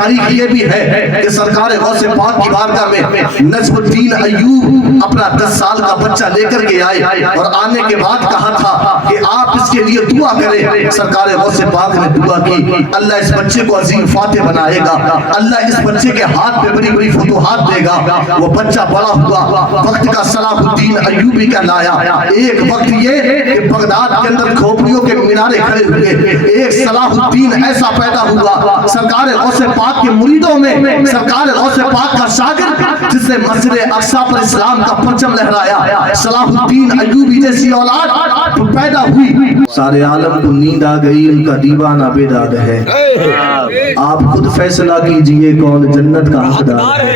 तारीख ये भी है कि सरकार गौसे पाक की बारगाह में नजमुद्दीन अय्यूब अपना 10 साल का बच्चा लेकर के आए और आने के बाद कहा था कि आप इसके लिए दुआ करें। सरकार गौसे पाक ने दुआ की, अल्लाह इस बच्चे को अजीम फातेह बनाएगा, अल्लाह इस बच्चे के हाथ पे बड़ी बड़ी फतूहात देगा। वो बच्चा बड़ा हुआ, वक्त का सलाहुद्दीन अय्यूबी का लाया। एक वक्त ये कि बगदाद के अंदर खोपड़ियों के मीनारे खड़े हुए, एक सलाहुद्दीन ऐसा पैदा हुआ सरकार गौसे पाक के मुरीदों में, सरकार गौसे पाक का शागिर्द जिसने मस्जिद अक्सा पर इस्लाम का परचम लहराया। सलाहुद्दीन अय्यूबी जैसी औलाद पैदा हुई। सारे आलम को नींद आ गई, उनका दीवाना बेदाग है। आप खुद फैसला कीजिए कौन जन्नत का हकदार है।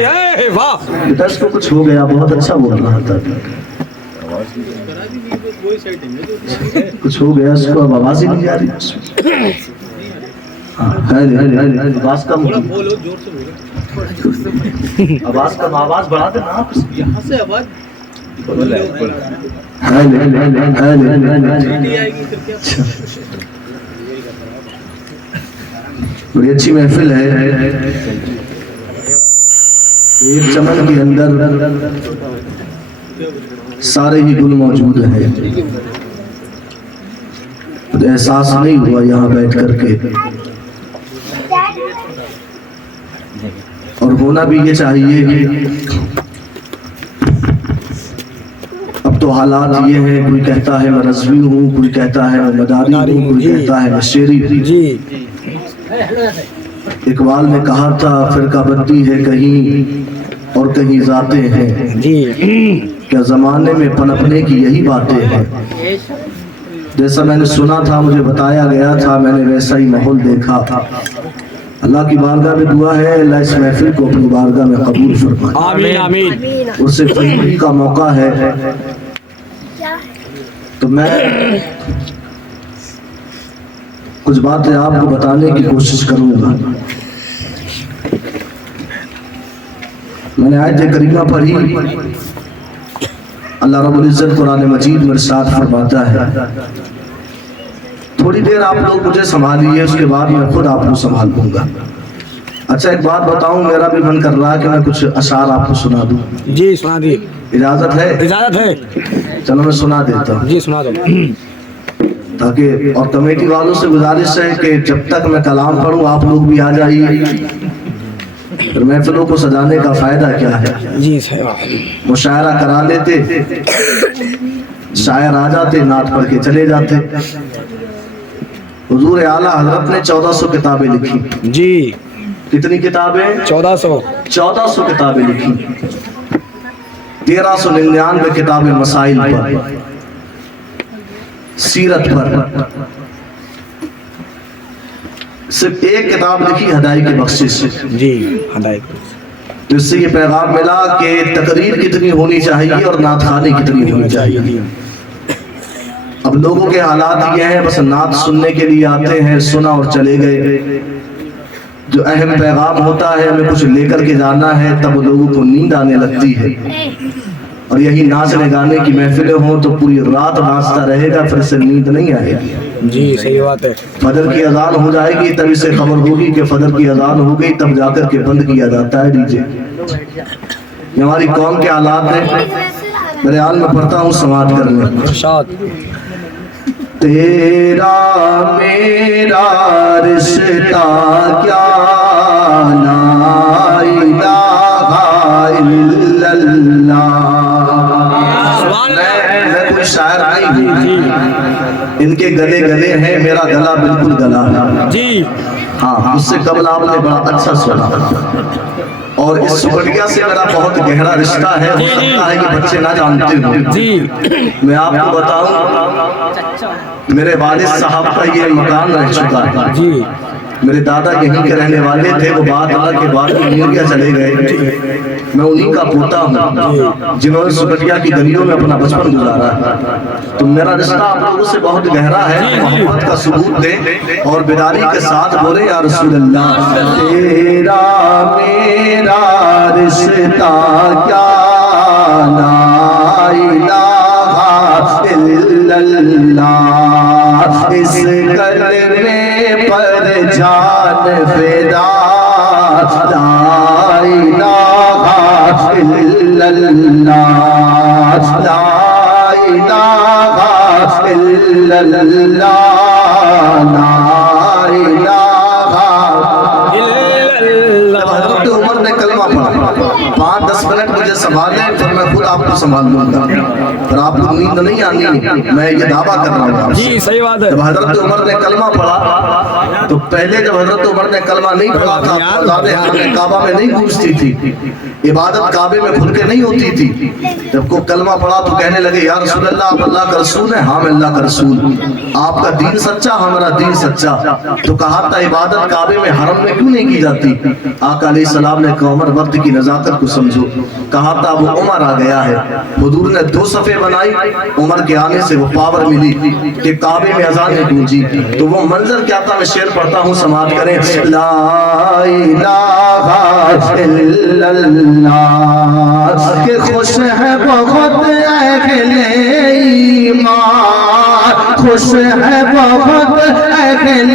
बेटा इसको कुछ हो गया, बहुत अच्छा बोल रहा था, कुछ हो गया इसको, अब आवाज ही नहीं जा रही। आवाज कम, आवाज कम, आवाज बढ़ा देना आप यहाँ से। आवाज बड़ी अच्छी महफिल है। एक चमन के अंदर सारे ही गुल मौजूद हैं, तो एहसास नहीं हुआ यहाँ बैठ करके, और होना भी ये चाहिए। अब तो हालात ये हैं, कोई कहता है मैं रज़वी हूँ, कोई कहता है मैं मदारी हूँ, कोई कहता है मैं शेरी। इकबाल ने कहा था फिरकाबंदी है कहीं और कहीं जाते हैं, क्या जमाने में पनपने की यही बातें हैं। जैसा मैंने सुना था, मुझे बताया गया था, मैंने वैसा ही माहौल देखा। अल्लाह की बारगाह में दुआ है, अल्लाह इस महफिल को अपनी बारगाह में कबूल फरमाए। आमीन आमीन। उससे फजूली का मौका है, तो मैं कुछ बातें आपको बताने की कोशिश करूंगा। मैंने आयत करीमा पढ़ी, अल्लाह रब्बुल इज्जत कुरान मजीद में इरशाद फरमाता है, थोड़ी देर आप लोग मुझे संभालिए, उसके बाद मैं खुद आपको संभाल लूंगा। अच्छा एक बात बताऊं, मेरा भी मन कर रहा है कि मैं कुछ अशार आपको सुना दूं। जी सुना दी, इजाजत है? इजाजत है। चलो मैं सुना देता हूँ। जी सुना दो। ताकि, और कमेटी वालों से गुजारिश है कि जब तक मैं कलाम पढ़ूं आप लोग भी आ जाइए, फिर महफिलों को सजाने का फायदा क्या है। जी सही। मुशायरा करा लेते, शायर आ जाते, नात पढ़ के चले जाते। हुजूर आला हजरत ने 1400 किताबें लिखी। जी कितनी किताबें? 1400 किताबें लिखी। 1399 किताबें मसाइल पर, सीरत पर। सिर्फ एक किताब लिखी हदाई की बख्शिश। जी हदाई। तो इससे ये पैगाम मिला कि तकरीर कितनी होनी चाहिए और नात खानी कितनी होनी चाहिए। अब लोगों के हालात ये हैं, बस नात सुनने के लिए आते हैं, सुना और चले गए। जो अहम पैगाम होता है, हमें कुछ लेकर के जाना है, तब लोगों को नींद आने लगती है। और यही नाचने गाने की महफिलें हों तो पूरी रात नाचता रहेगा, फिर से नींद नहीं आएगी। जी सही बात है। फजर की अजान हो जाएगी, तब इसे खबर होगी कि फजर की अजान हो गई, तब जाकर के बंद किया जाता है डीजे। ये हमारी कौम के हालात हैं। मेरे हाल में पढ़ता हूँ, समाज कर लें। तेरा मेरा रिश्ता क्या, ला इलाहा इल्लल्लाह। मैं कोई शायर नहीं हूँ, इनके गले गले हैं, मेरा गला बिल्कुल गला है। जी हाँ, उससे कबल आपने बड़ा अच्छा सुना। और इस सुगड़िया से मेरा बहुत गहरा रिश्ता है। हो सकता है कि बच्चे ना जानते हो। जी मैं आपको बताऊं, मेरे वालिद साहब का ये मकान रह चुका है। जी मेरे दादा यहीं के रहने वाले थे, वो बात अलग के बाद इंडिया चले गए। मैं उन्हीं का पोता हूँ जिन्होंने सुगड़िया की गलियों में अपना बचपन गुजारा है। तो मेरा रिश्ता आप लोगों से बहुत गहरा है। मोहब्बत का सबूत दें और बिदारी के साथ बोले, या रसूल अल्लाह। तेरा मेरा रिश्ता क्या, ला इलाहा इल्लल्लाह। इस कलमे पर जान फिदा إلا الله لا إله إلا الله لا إله جب حضرت عمر نے کلمہ پڑھا 5-10 منٹ مجھے سنبھالیں پھر میں خود آپ کو سنبھال لوں گا، پھر آپ کو نیند نہیں آنی، میں یہ دعویٰ کر رہا ہوں جی صحیح بات ہے۔ جب حضرت عمر نے کلمہ پڑھا تو پہلے جب حضرت عمر نے کلمہ نہیں پڑھا تھا اذانیں کعبہ میں نہیں گونجتی تھی، عبادت کعبے میں کھل کے نہیں ہوتی تھی، جب کو کلمہ پڑھا تو کہنے لگے یا رسول اللہ آپ اللہ کا رسول ہیں؟ ہاں میں اللہ کا رسول، آپ کا دین سچا ہمارا دین سچا۔ تو کہا تھا عبادت کعبے میں حرم میں کیوں نہیں کی جاتی؟ آقا علیہ السلام نے کہا عمر وقت کی نزاکت کو سمجھو، کہا تھا وہ عمر آ گیا ہے، حضور نے 2 صفحے بنائی، عمر کے آنے سے وہ پاور ملی کہ کعبے میں اذانیں گونجی۔ تو وہ منظر کیا تھا، میں شعر پڑھتا ہوں سماعت کریں، لا الہ الا اللہ کہ خوش ہے بہت اہل ایمان، خوش ہے بہت اہل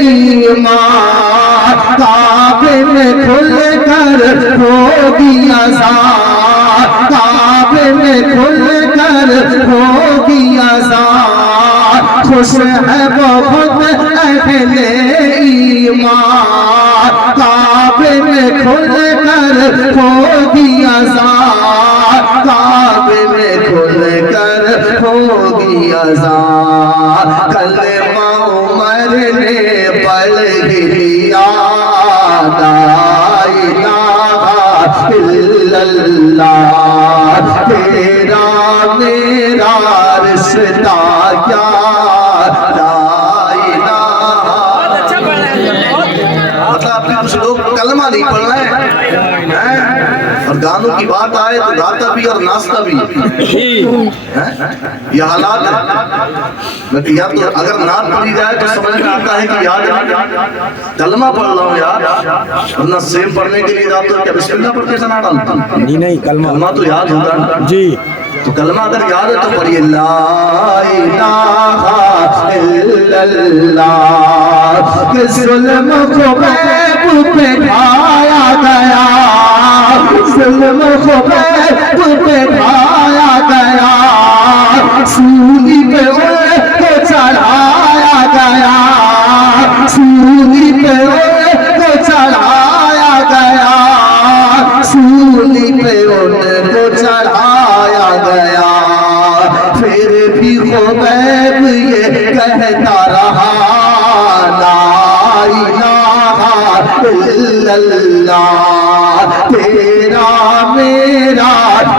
ایمان، کعبے میں کھل کر ہوگی اذان، کعبے میں کھل کر ہوگی اذان، خوش ہے بہت اہل ایمان، کعبے میں کھل کر ہوگی اذان، کعبے میں کھل کر ہوگی اذان، کلمہ عمر نے پڑھ لیا لا الہ الا اللہ، تیرا میرا رشتہ کیا لا الہ۔ مطلب کچھ لوگ کلمہ نہیں پڑھ رہے ہیں اور گانوں کی بات آئے تو گاتا بھی اور ناچتا بھی، یہ حالات ہے۔ یا تو اگر نعت پڑھی جائے تو سمجھ میں آتا ہے کہ یاد کلمہ پڑھ رہا ہوں یار، ورنہ سیم پڑھنے کے لیے جاتا ہوں کیا بسم اللہ پڑھ کے سنا ڈالتا ہوں؟ نہیں کلمہ تو یاد ہوگا جی، تو کلمہ اگر یاد ہے تو پڑھیے لا الہ الا اللہ کہ ظلم کو غیب پہ ڈھایا گیا، ظلم کو غیب پہ ڈھایا گیا، سولی پہ ان کو چڑھایا گیا، سولی پہ ان کو چڑھایا گیا، سولی پہ ان کو چڑھایا گیا، پھر بھی خبیب یہ کہتا رہا لا الہ الا اللہ، تیرا میرا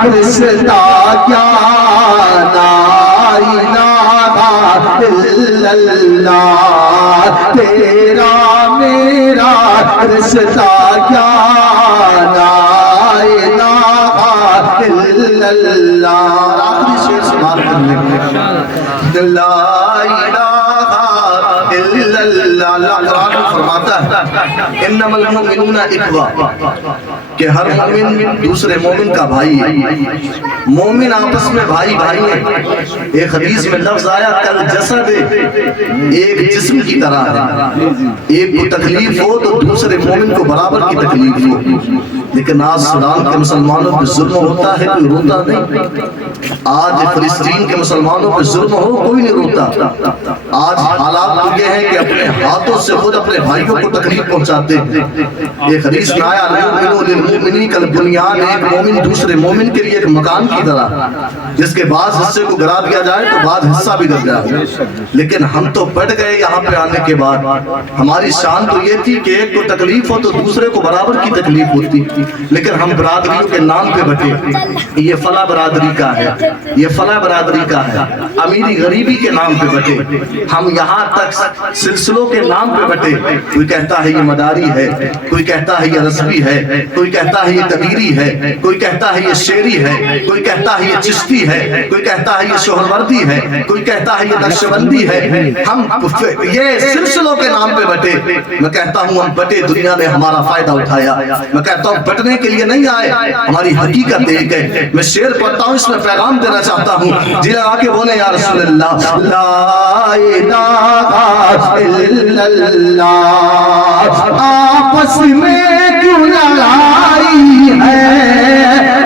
رشتہ کیا لا الہ الا اللہ، تیرا میرا رشتہ کیا لا الہ الا اللہ۔ آخری شعر سے بات کرنے کے لا الہ الا اللہ، اللہ قرآن میں فرماتا ہے انما المؤمنون اخوہ کہ ہر مومن دوسرے مومن کا بھائی ہے، مومن آپس میں بھائی بھائی ہیں۔ ایک حدیث میں لفظ آیا کل جسد، ایک جسم کی طرح ہے، ایک کو تکلیف ہو تو دوسرے مومن کو برابر کی تکلیف ہو۔ لیکن آج سودان کے مسلمانوں پہ ظلم ہوتا ہے کوئی روتا نہیں، آج فلسطین کے مسلمانوں پہ ظلم ہو کوئی نہیں روتا، آج حالات تو یہ ہیں کہ اپنے ہاتھوں سے خود اپنے بھائیوں کو تکلیف پہنچاتے ہیں۔ ایک حدیث میں آیا المؤمن للمؤمن کالبنیان، ایک مومن دوسرے مومن کے لیے ایک مکان کی طرح، جس کے بعض حصے کو گرا دیا جائے تو بعض حصہ بھی گر جائے۔ لیکن ہم تو بڑھ گئے یہاں پہ آنے کے بعد، ہماری شان تو یہ تھی کہ ایک کو تکلیف ہو تو دوسرے کو برابر کی تکلیف ہوتی، لیکن ہم برادریوں کے نام پہ بٹے، یہ فلاں برادری کا ہے، یہ فلاں برادری کا ہے، امیری غریبی کے نام پہ بٹے، ہم یہاں تک سلسلوں کے نام پہ بٹے، کوئی کہتا ہے یہ مداری ہے، کوئی کہتا ہے یہ رضوی ہے، کوئی کہتا ہے یہ کبیری ہے، کوئی کہتا ہے یہ شیری ہے، کوئی کہتا ہے یہ چشتی ہے، کوئی کہتا ہے یہ شہروردی ہے، کوئی کہتا ہے یہ نقشبندی ہے، ہم یہ سلسلوں کے نام پہ بٹے۔ میں کہتا ہوں ہم بٹے، دنیا نے ہمارا فائدہ اٹھایا، میں کہتا ہوں بٹنے کے لیے نہیں آئے، ہماری حقیقت ایک ہے۔ میں شعر پڑھتا ہوں، اس میں پیغام دینا چاہتا ہوں، جی لگا کے بولے یا رسول اللہ لا الہ الا اللہ آپس میں کیوں لڑائی ہے،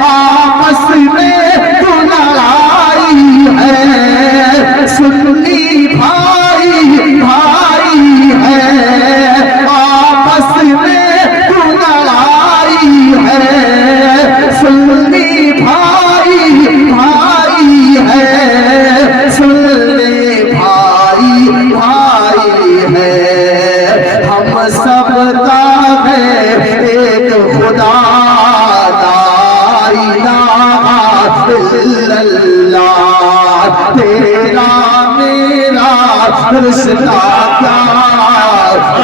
آپس میں کیوں لڑائی ہے، سنی بھائی بھائی ہے، آپس میں کیوں لڑائی ہے، سنی بھائی بھائی ہے، سنی بھائی بھائی ہے، ہم سب کا ہے ایک خدا، لا الہ الا اللہ، تیرا میرا رشتہ کیا،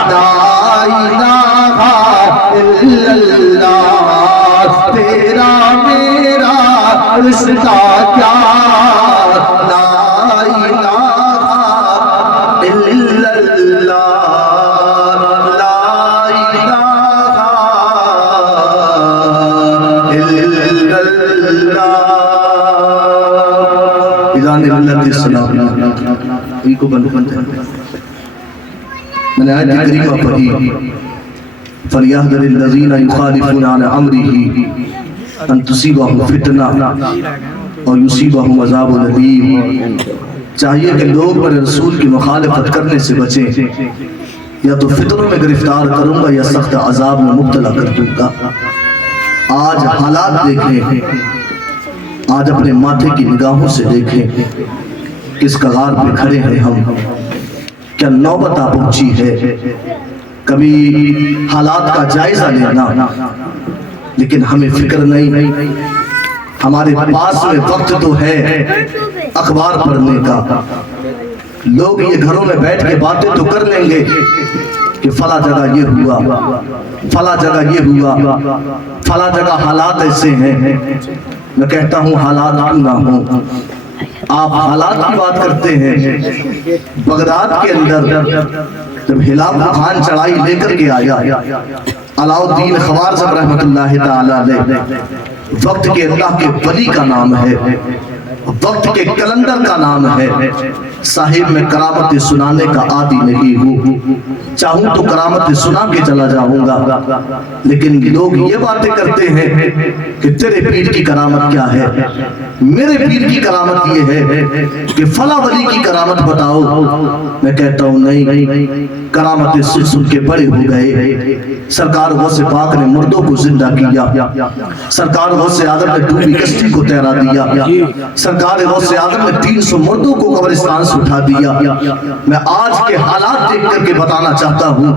لا الہ الا اللہ، تیرا میرا رشتہ کیا، لا الہ الا اللہ، لا الہ الا اللہ۔ اذان ملت السلام ان کو بند کرتے ہیں۔ میں نے آیت کریمہ پڑھی، فَلْيَحْذَرِ الَّذِينَ يُخَالِفُونَ عَنْ أَمْرِهِ أَن تُصِيبَهُمْ فِتْنَةٌ اور يُصِيبَهُمْ عَذَابٌ أَلِيمٌ۔ چاہیے کہ لوگ میرے رسول کی مخالفت کرنے سے بچیں، یا تو فتنوں میں گرفتار کروں گا یا سخت عذاب میں مبتلا کر دوں گا۔ آج حالات دیکھیں، آج اپنے ماتھے کی نگاہوں سے دیکھیں، کس کگار پہ کھڑے ہیں ہم، کیا نوبت آ پہنچی ہے کبھی حالات کا جائزہ لینا، لیکن ہمیں فکر نہیں۔ ہمارے پاس میں وقت تو ہے اخبار پڑھنے کا، لوگ یہ گھروں میں بیٹھ کے باتیں تو کر لیں گے کہ فلاں جگہ یہ ہوا، فلاں جگہ یہ ہوا، فلاں جگہ حالات ایسے ہیں۔ میں کہتا ہوں حالات کیوں نہ ہوں، آپ حالات کی بات کرتے ہیں۔ بغداد کے اندر جب ہلال خان چڑھائی لے کر کے آیا، علاؤالدین خوارزم رحمت اللہ تعالی علیہ، وقت کے اللہ کے ولی کا نام ہے، وقت کے کلندر کا نام ہے، صاحب میں کرامت سنانے کا عادی نہیں ہوں، چاہوں تو کرامت سنا کے چلا جاؤں گا، لیکن لوگ یہ باتیں کرتے ہیں کہ تیرے پیر کی کرامت کیا ہے، میرے پیر کی کرامت یہ ہے کہ فلاں ولی کی کرامت بتاؤ۔ میں کہتا ہوں نہیں، کرامت سن سن کے بڑے ہو گئے۔ سرکار غوث پاک نے مردوں کو زندہ کیا، سرکار غوث اعظم نے ڈوبی کشتی کو تیرا دیا، سرکار غوث اعظم نے 300 مردوں کو قبرستان سے اٹھا دیا۔ میں آج کے حالات دیکھ کر کے بتانا چاہتا ہوں،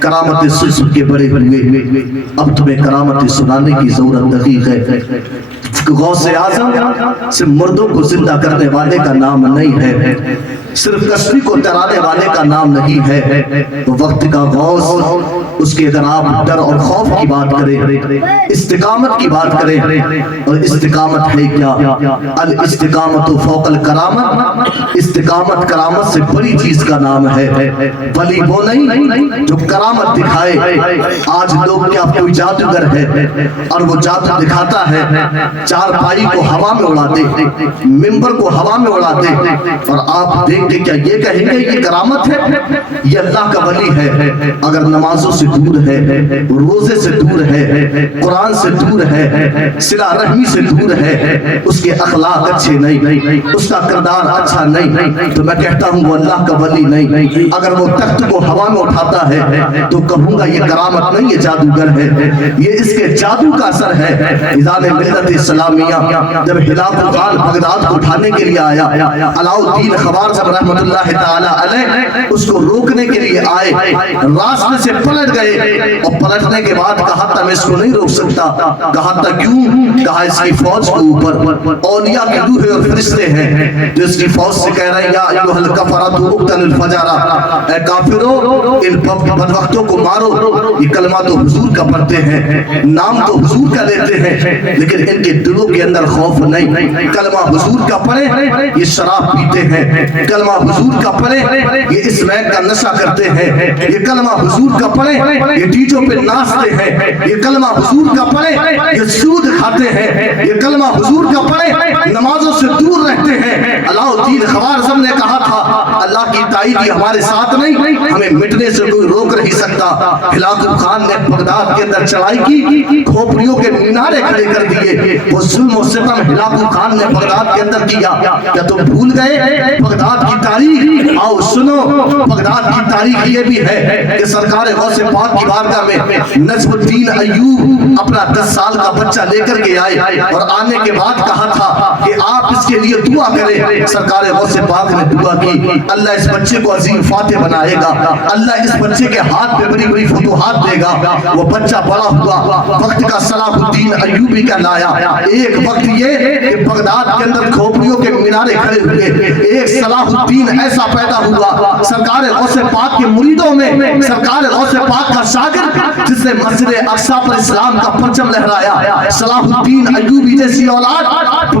کرامت سن سن کے بڑے ہوئے، اب تمہیں کرامت سنانے کی ضرورت نہیں ہے۔ غوث اعظم سے مردوں کو زندہ کرنے والے کا نام نہیں ہے، صرف کشتی کو ترانے والے کا نام نہیں ہے۔ وقت کا غوث، اس کے اگر آپ ڈر اور خوف کی بات کریں، استقامت کی بات کریں، اور استقامت ہے کیا؟ الاستقامت فوق الکرامت، استقامت کرامت سے بڑی چیز کا نام ہے۔ ولی وہ نہیں جو کرامت دکھائے۔ آج لوگ کیا کوئی جادوگر ہے اور وہ جادو دکھاتا ہے، چار پائی کو ہوا میں اڑا دے، ممبر کو ہوا میں اڑا دے، اور آپ دیکھ کے کیا یہ کہیں گے یہ کرامت ہے؟ یہ اللہ کا ولی ہے۔ اگر نمازوں سے دور ہے، روزے سے دور ہے، قرآن سے دور ہے، صلہ رحمی سے دور ہے، اس کے اخلاق اچھے نہیں، اس کا کردار اچھا نہیں، تو میں کہتا ہوں وہ اللہ کا ولی نہیں۔ اگر وہ تخت کو ہوا میں اٹھاتا ہے تو کہوں گا یہ کرامت نہیں، یہ جادوگر ہے، یہ اس کے جادو کا اثر ہے۔ اذان ملت اسلامیہ جب ہلال خان بغداد کو اٹھانے کے لیے آیا، علاؤالدین خوارزم رحمت اللہ تعالی علیہ اس کو روکنے کے لیے آئے، راستے سے پلٹ گئے، اور پلٹنے کے بعد کہا تھا میں اس کو نہیں روک سکتا۔ کہا تھا کیوں؟ کہا اس کی فوج کے اوپر اولیاء کی روح اور فرشتے ہیں جو اس کی فوج سے کہہ رہے ہیں یا ایھا الکفرۃ اقتلوا الفجرہ، اے کافرو ان بدبختوں کو مارو۔ یہ کلمہ تو حضور کا پڑھتے ہیں، نام تو حضور کا لیتے ہیں، لیکن ان کے دلوں کے اندر خوف نہیں۔ کلمہ حضور کا پڑھے یہ شراب پیتے ہیں، کلمہ حضور کا پڑھے یہ اس وین کا نشہ کرتے ہیں، یہ کلمہ حضور کا پڑھے ये डीजों पे नाचते हैं, ये कलमा हुजूर का पढ़े, ये सूद खाते हैं, ये कलमा हुजूर का पढ़े, नमाजों से दूर रहते हैं। अलाउद्दीन ख्वारिज़्म ने कहा था अल्लाह की ताईद हमारे साथ नहीं, हमें मिटने से कोई रोक नहीं सकता। हिलाकुल खान ने बगदाद के अंदर चढ़ाई की, खोपड़ियों के मीनारे खड़े कर दिए। वो जुल्म और सितम हिलाकुल खान ने बगदाद के अंदर किया। क्या तुम भूल गए बगदाद की तारीख? आओ सुनो, बगदाद की तारीख ये भी है कि सरकार गौसे पाक की बारगाह में नजमुद्दीन अय्यूब अपना 10 साल का बच्चा लेकर के आए और आने के बाद कहा था कि आप इसके लिए दुआ करें। सरकार गौसे पाक ने दुआ की, अल्लाह इस बच्चे को अजीम फातेह बनाएगा, अल्लाह इस बच्चे के हाथ पे बड़ी बड़ी फतूहात देगा। वो बच्चा बड़ा हुआ, वक्त का सलाहुद्दीन अय्यूबी का लाया। एक वक्त ये कि बगदाद के अंदर खोपड़ियों के मीनारे खड़े हुए, एक सलाहुद्दीन ऐसा पैदा हुआ सरकार गौसे पाक के मुरीदों में, सरकार गौसे पाक का शागिर्द जिसने मस्जिद अक्सा पर इस्लाम का परचम लहराया। सलाहुद्दीन अय्यूबी जैसी औलाद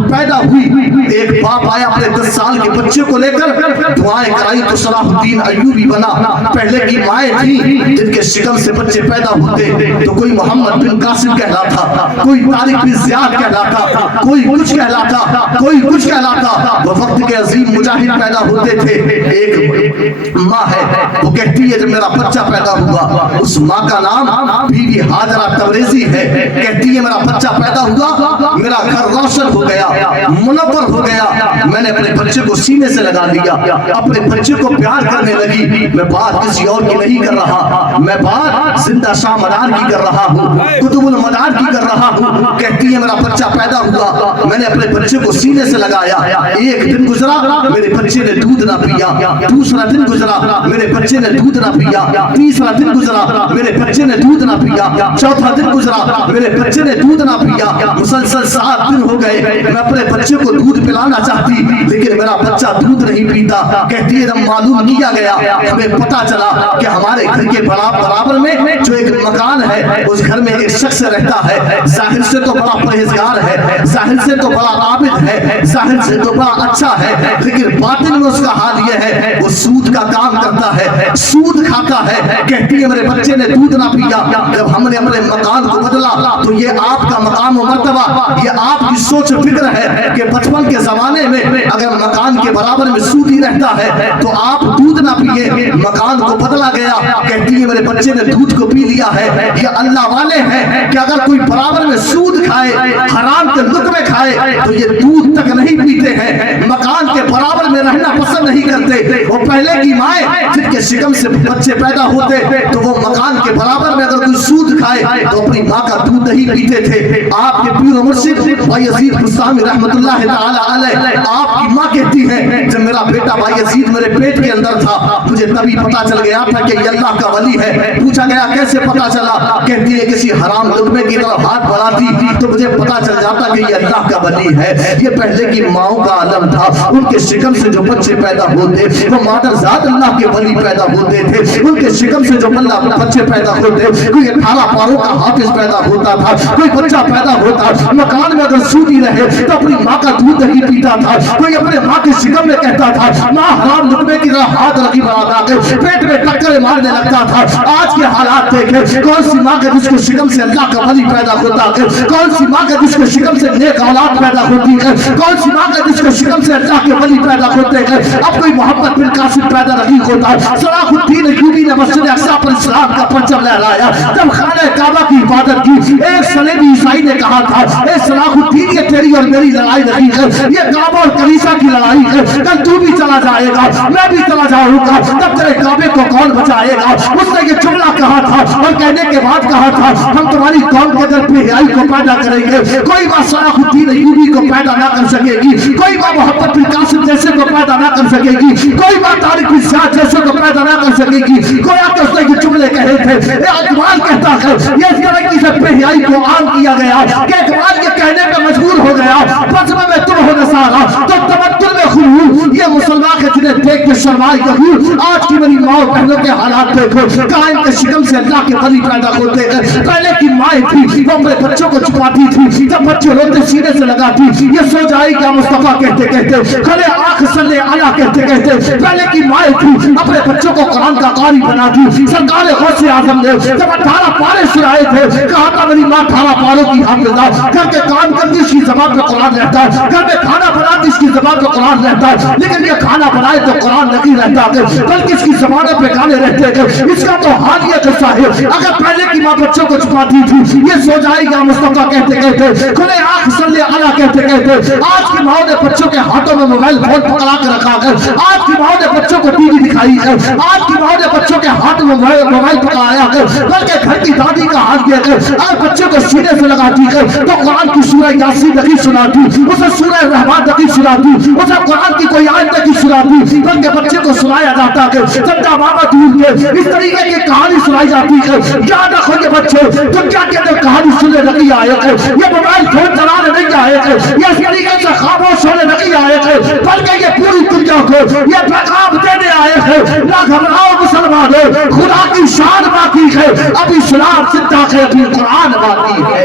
पैदा हुई। एक बाप आया अपने 10 साल के बच्चे को लेकर, दुआएं कराई तो सलाहुद्दीन अय्यूबी बना। पहले की माएँ थी जिनके शिकम से बच्चे पैदा होते, तो कोई मोहम्मद बिन कासिम कहलाता, कोई तारिक बिन ज़ियाद कहलाता, कोई कुछ कहलाता, कोई कुछ कहलाता। वो वक्त के अजीम मुजाहिद पैदा होते थे। एक माँ है, वो कहती है जब मेरा बच्चा पैदा हुआ, उस माँ का नाम बीबी हाजरा तबरेज़ी है। कहती है मेरा बच्चा पैदा हुआ, मेरा घर रोशन हो गया, मुनव्वर हो गया। मैंने अपने बच्चे को सीने से लगा लिया, अपने बच्चे को प्यार करने लगी। मैं बात किसी और की नहीं कर रहा, मैं बात जिंदा शाह मदार की कर रहा हूँ, कुतुबुल मदार की कर रहा हूँ। कहती है मेरा बच्चा पैदा हुआ, मैंने अपने बच्चे को सीने से लगाया। एक दिन गुजरा, मेरे बच्चे ने दूध ना पिया। दूसरा दिन गुजरा, मेरे बच्चे ने दूध ना पिया। तीसरा दिन गुजरा, मेरे बच्चे ने दूध ना पिया। चौथा दिन गुजरा, मेरे बच्चे ने दूध ना पिया। मुसलसल 7 दिन हो गए, मैं अपने बच्चे को दूध पिलाना चाहती, लेकिन मेरा बच्चा दूध नहीं पीता। कहती है जब मालूम किया गया, हमें पता चला कि हमारे घर के बराबर में जो एक मकान है, उस घर में एक शख्स रहता है। जाहिर से तो बड़ा परहेजगार है, जाहिर से तो बड़ा आबिद है, जाहिर से तो बड़ा अच्छा है, लेकिन बातिन में उसका हाल यह है वो सूद का काम करता है, सूद खाता है। कहती है मेरे बच्चे ने दूध ना पिया। जब हमने अपने मकान को बदला तो ये आपका मकाम और मर्तबा, ये आपकी सोच फिक्र है कि बचपन के जमाने में अगर मकान के बराबर में सूद ही रहता है तो आप दूध ना पिए। मकान को बदला गया। कहती है मेरे बच्चे ने दूध को पी लिया है। ये अल्लाह वाले हैं कि अगर कोई बराबर में सूद खाए, हराम के लुक़्मे खाए, तो ये दूध तक नहीं पीते हैं, मकान के बराबर में रहना पसंद नहीं करते। वो पहले की माएँ जिनके शिकम से बच्चे पैदा होते, तो वो मकान के बराबर में अगर कोई सूद खाए तो अपनी माँ का दूध नहीं पीते थे। आपके पीर और मुर्शिद बायजीद बुस्तामी रहमतुल्लाह तआला अलैह, आपकी माँ कहती है जब मेरा बेटा बायजीद मेरे पेट के अंदर था, मुझे तभी पता चल गया था कि ये अल्लाह का वली है। पूछा गया कैसे पता चला? कहती है किसी हराम लुक़्मे की तरफ हाथ बढ़ाती तो मुझे पता चल जाता कि ये अल्लाह का वली है। ये पहले की माओं का आलम था। उनके शिकम से जो बच्चे पैदा होते वो मादर ज़ात अल्लाह के वली पैदा होते थे। उनके शिकम से जो बच्चे पैदा होते, कोई 18 पारों का हाफिज पैदा होता था, कोई बच्चा पैदा होता, मकान में अगर सूदी रहे तो अपनी माँ का दूध नहीं पीता था। कोई अपने माँ के शिकम में कहता था माँ हराम लुक़्मे की तरह हाथ रखी बढ़ा के पेट में टक्कर मारने लगता था। आज के हालात देखे, कौन सी माँ के जिसके शिकम से अल्लाह का वली पैदा होता है, कौन सी माँ के जिसके शिकम से नेक औलाद पैदा होती है, कौन सी माँ के जिसके शिकम से अल्लाह के वली पैदा होते हैं। अब कोई मोहम्मद बिन कासिम पैदा नहीं होता। सलाहुद्दीन अय्यूबी ने मस्जिद अक्सा पर इस्लाम का परचम लहराया। जब खाने काबा की इबादत की, एक सलेबी ईसाई ने कहा था ए सलाहुद्दीन, ये तेरी और मेरी लड़ाई नहीं है, ये काबा और कलीसा की लड़ाई है। कल तू भी चला जाएगा, मैं भी चला जाऊंगा, तब तेरे काबे को कौन बचाएगा? उसने ये जुमला कहा था और कहने के बाद कहा था हम तुम्हारी कौम के अंदर बेहयाई को पैदा करेंगे। कोई बात सलाहुद्दीन अय्यूबी को पैदा ना कर सकेगी, कोई बात मोहम्मद बिन कासिम जैसे को पैदा ना कर सकेगी, कोई बात तारिक बिन ज़ियाद जैसे को पैदा ना कर सकेगी। कोई आके उसने ये जुमले कहे थे। इकबाल कहता है ये इस तरह की सब बेहयाई को आम किया गया कि इकबाल ये कहने पे मजबूर हो गया बचपन में तुम हो नसारा तो तमद्दुन में खून। ये मुसलमान के जिन्हें देख के शर्माए कहूँ। आज की मेरी माँ बहनों के हालात देखो, कायम के शिकम से अल्लाह के वली पैदा होते हैं। पहले की माँ माएँ थी वो अपने बच्चों को छुपाती थी, जब बच्चे रोते सीने से लगाती, ये सो जाएगा मुस्तफा कहते कहते, खले आँख सल्ले अला कहते कहते। पहले की माएँ थी अपने बच्चों को कुरान का कारी बनाती। सरकार गौसे आजम ने जब 18 पारे सुनाए थे, कहा था मेरी माँ 18 पारों की हाफिज़ा, घर के काम करती इसकी ज़बान पे कुरान रहता है, घर में खाना बनाती इसकी ज़बान पे कुरान रहता है, लेकिन ये खाना बनाए तो कुरान नहीं रहता बल्कि इसकी ज़बानों पे गाने रहते थे। इसका तो हाल ये किस्सा है, अगर पहले की माँ बच्चों को छुपाती थी, ये सो जाएगा मुस्तफा कहते कहते, खुले आँख सल्ले अला कहते कहते। आज की माँ ने बच्चों के हाथों में मोबाइल फोन पकड़ा के रखा है, आज की माँ ने बच्चों को टीवी दिखाई है, आज की माँ ने बच्चों के हाथ में मोबाइल पकड़ाया है, बल्कि घर की दादी का हाथ दिया है। अगर बच्चों को सीने से लगाती है तो कुरान की सूरह यासीन नहीं सुनाती, उसे सूरह रहमान नहीं सुनाती, उसे कुरान की कोई आयत नहीं सुनाती, बल्कि बच्चे को सुनाया जाता है चंदा मामा दूर के इस तरीके की कहानी सुनाई जाती है। याद रखो ये बच्चे दुनिया के अंदर कहानी सुनने नहीं आए थे, ये मोबाइल फोन चलाने नहीं आए थे, ये इस तरीके से खामोश होने नहीं आए थे, बल्कि ये पूरी दुनिया को ये पैगाम देने आए हैं, ना घबराओ मुसलमानों, खुदा की शान बाकी है, अभी इस्लाम जिंदा है, अभी कुरान बाकी है।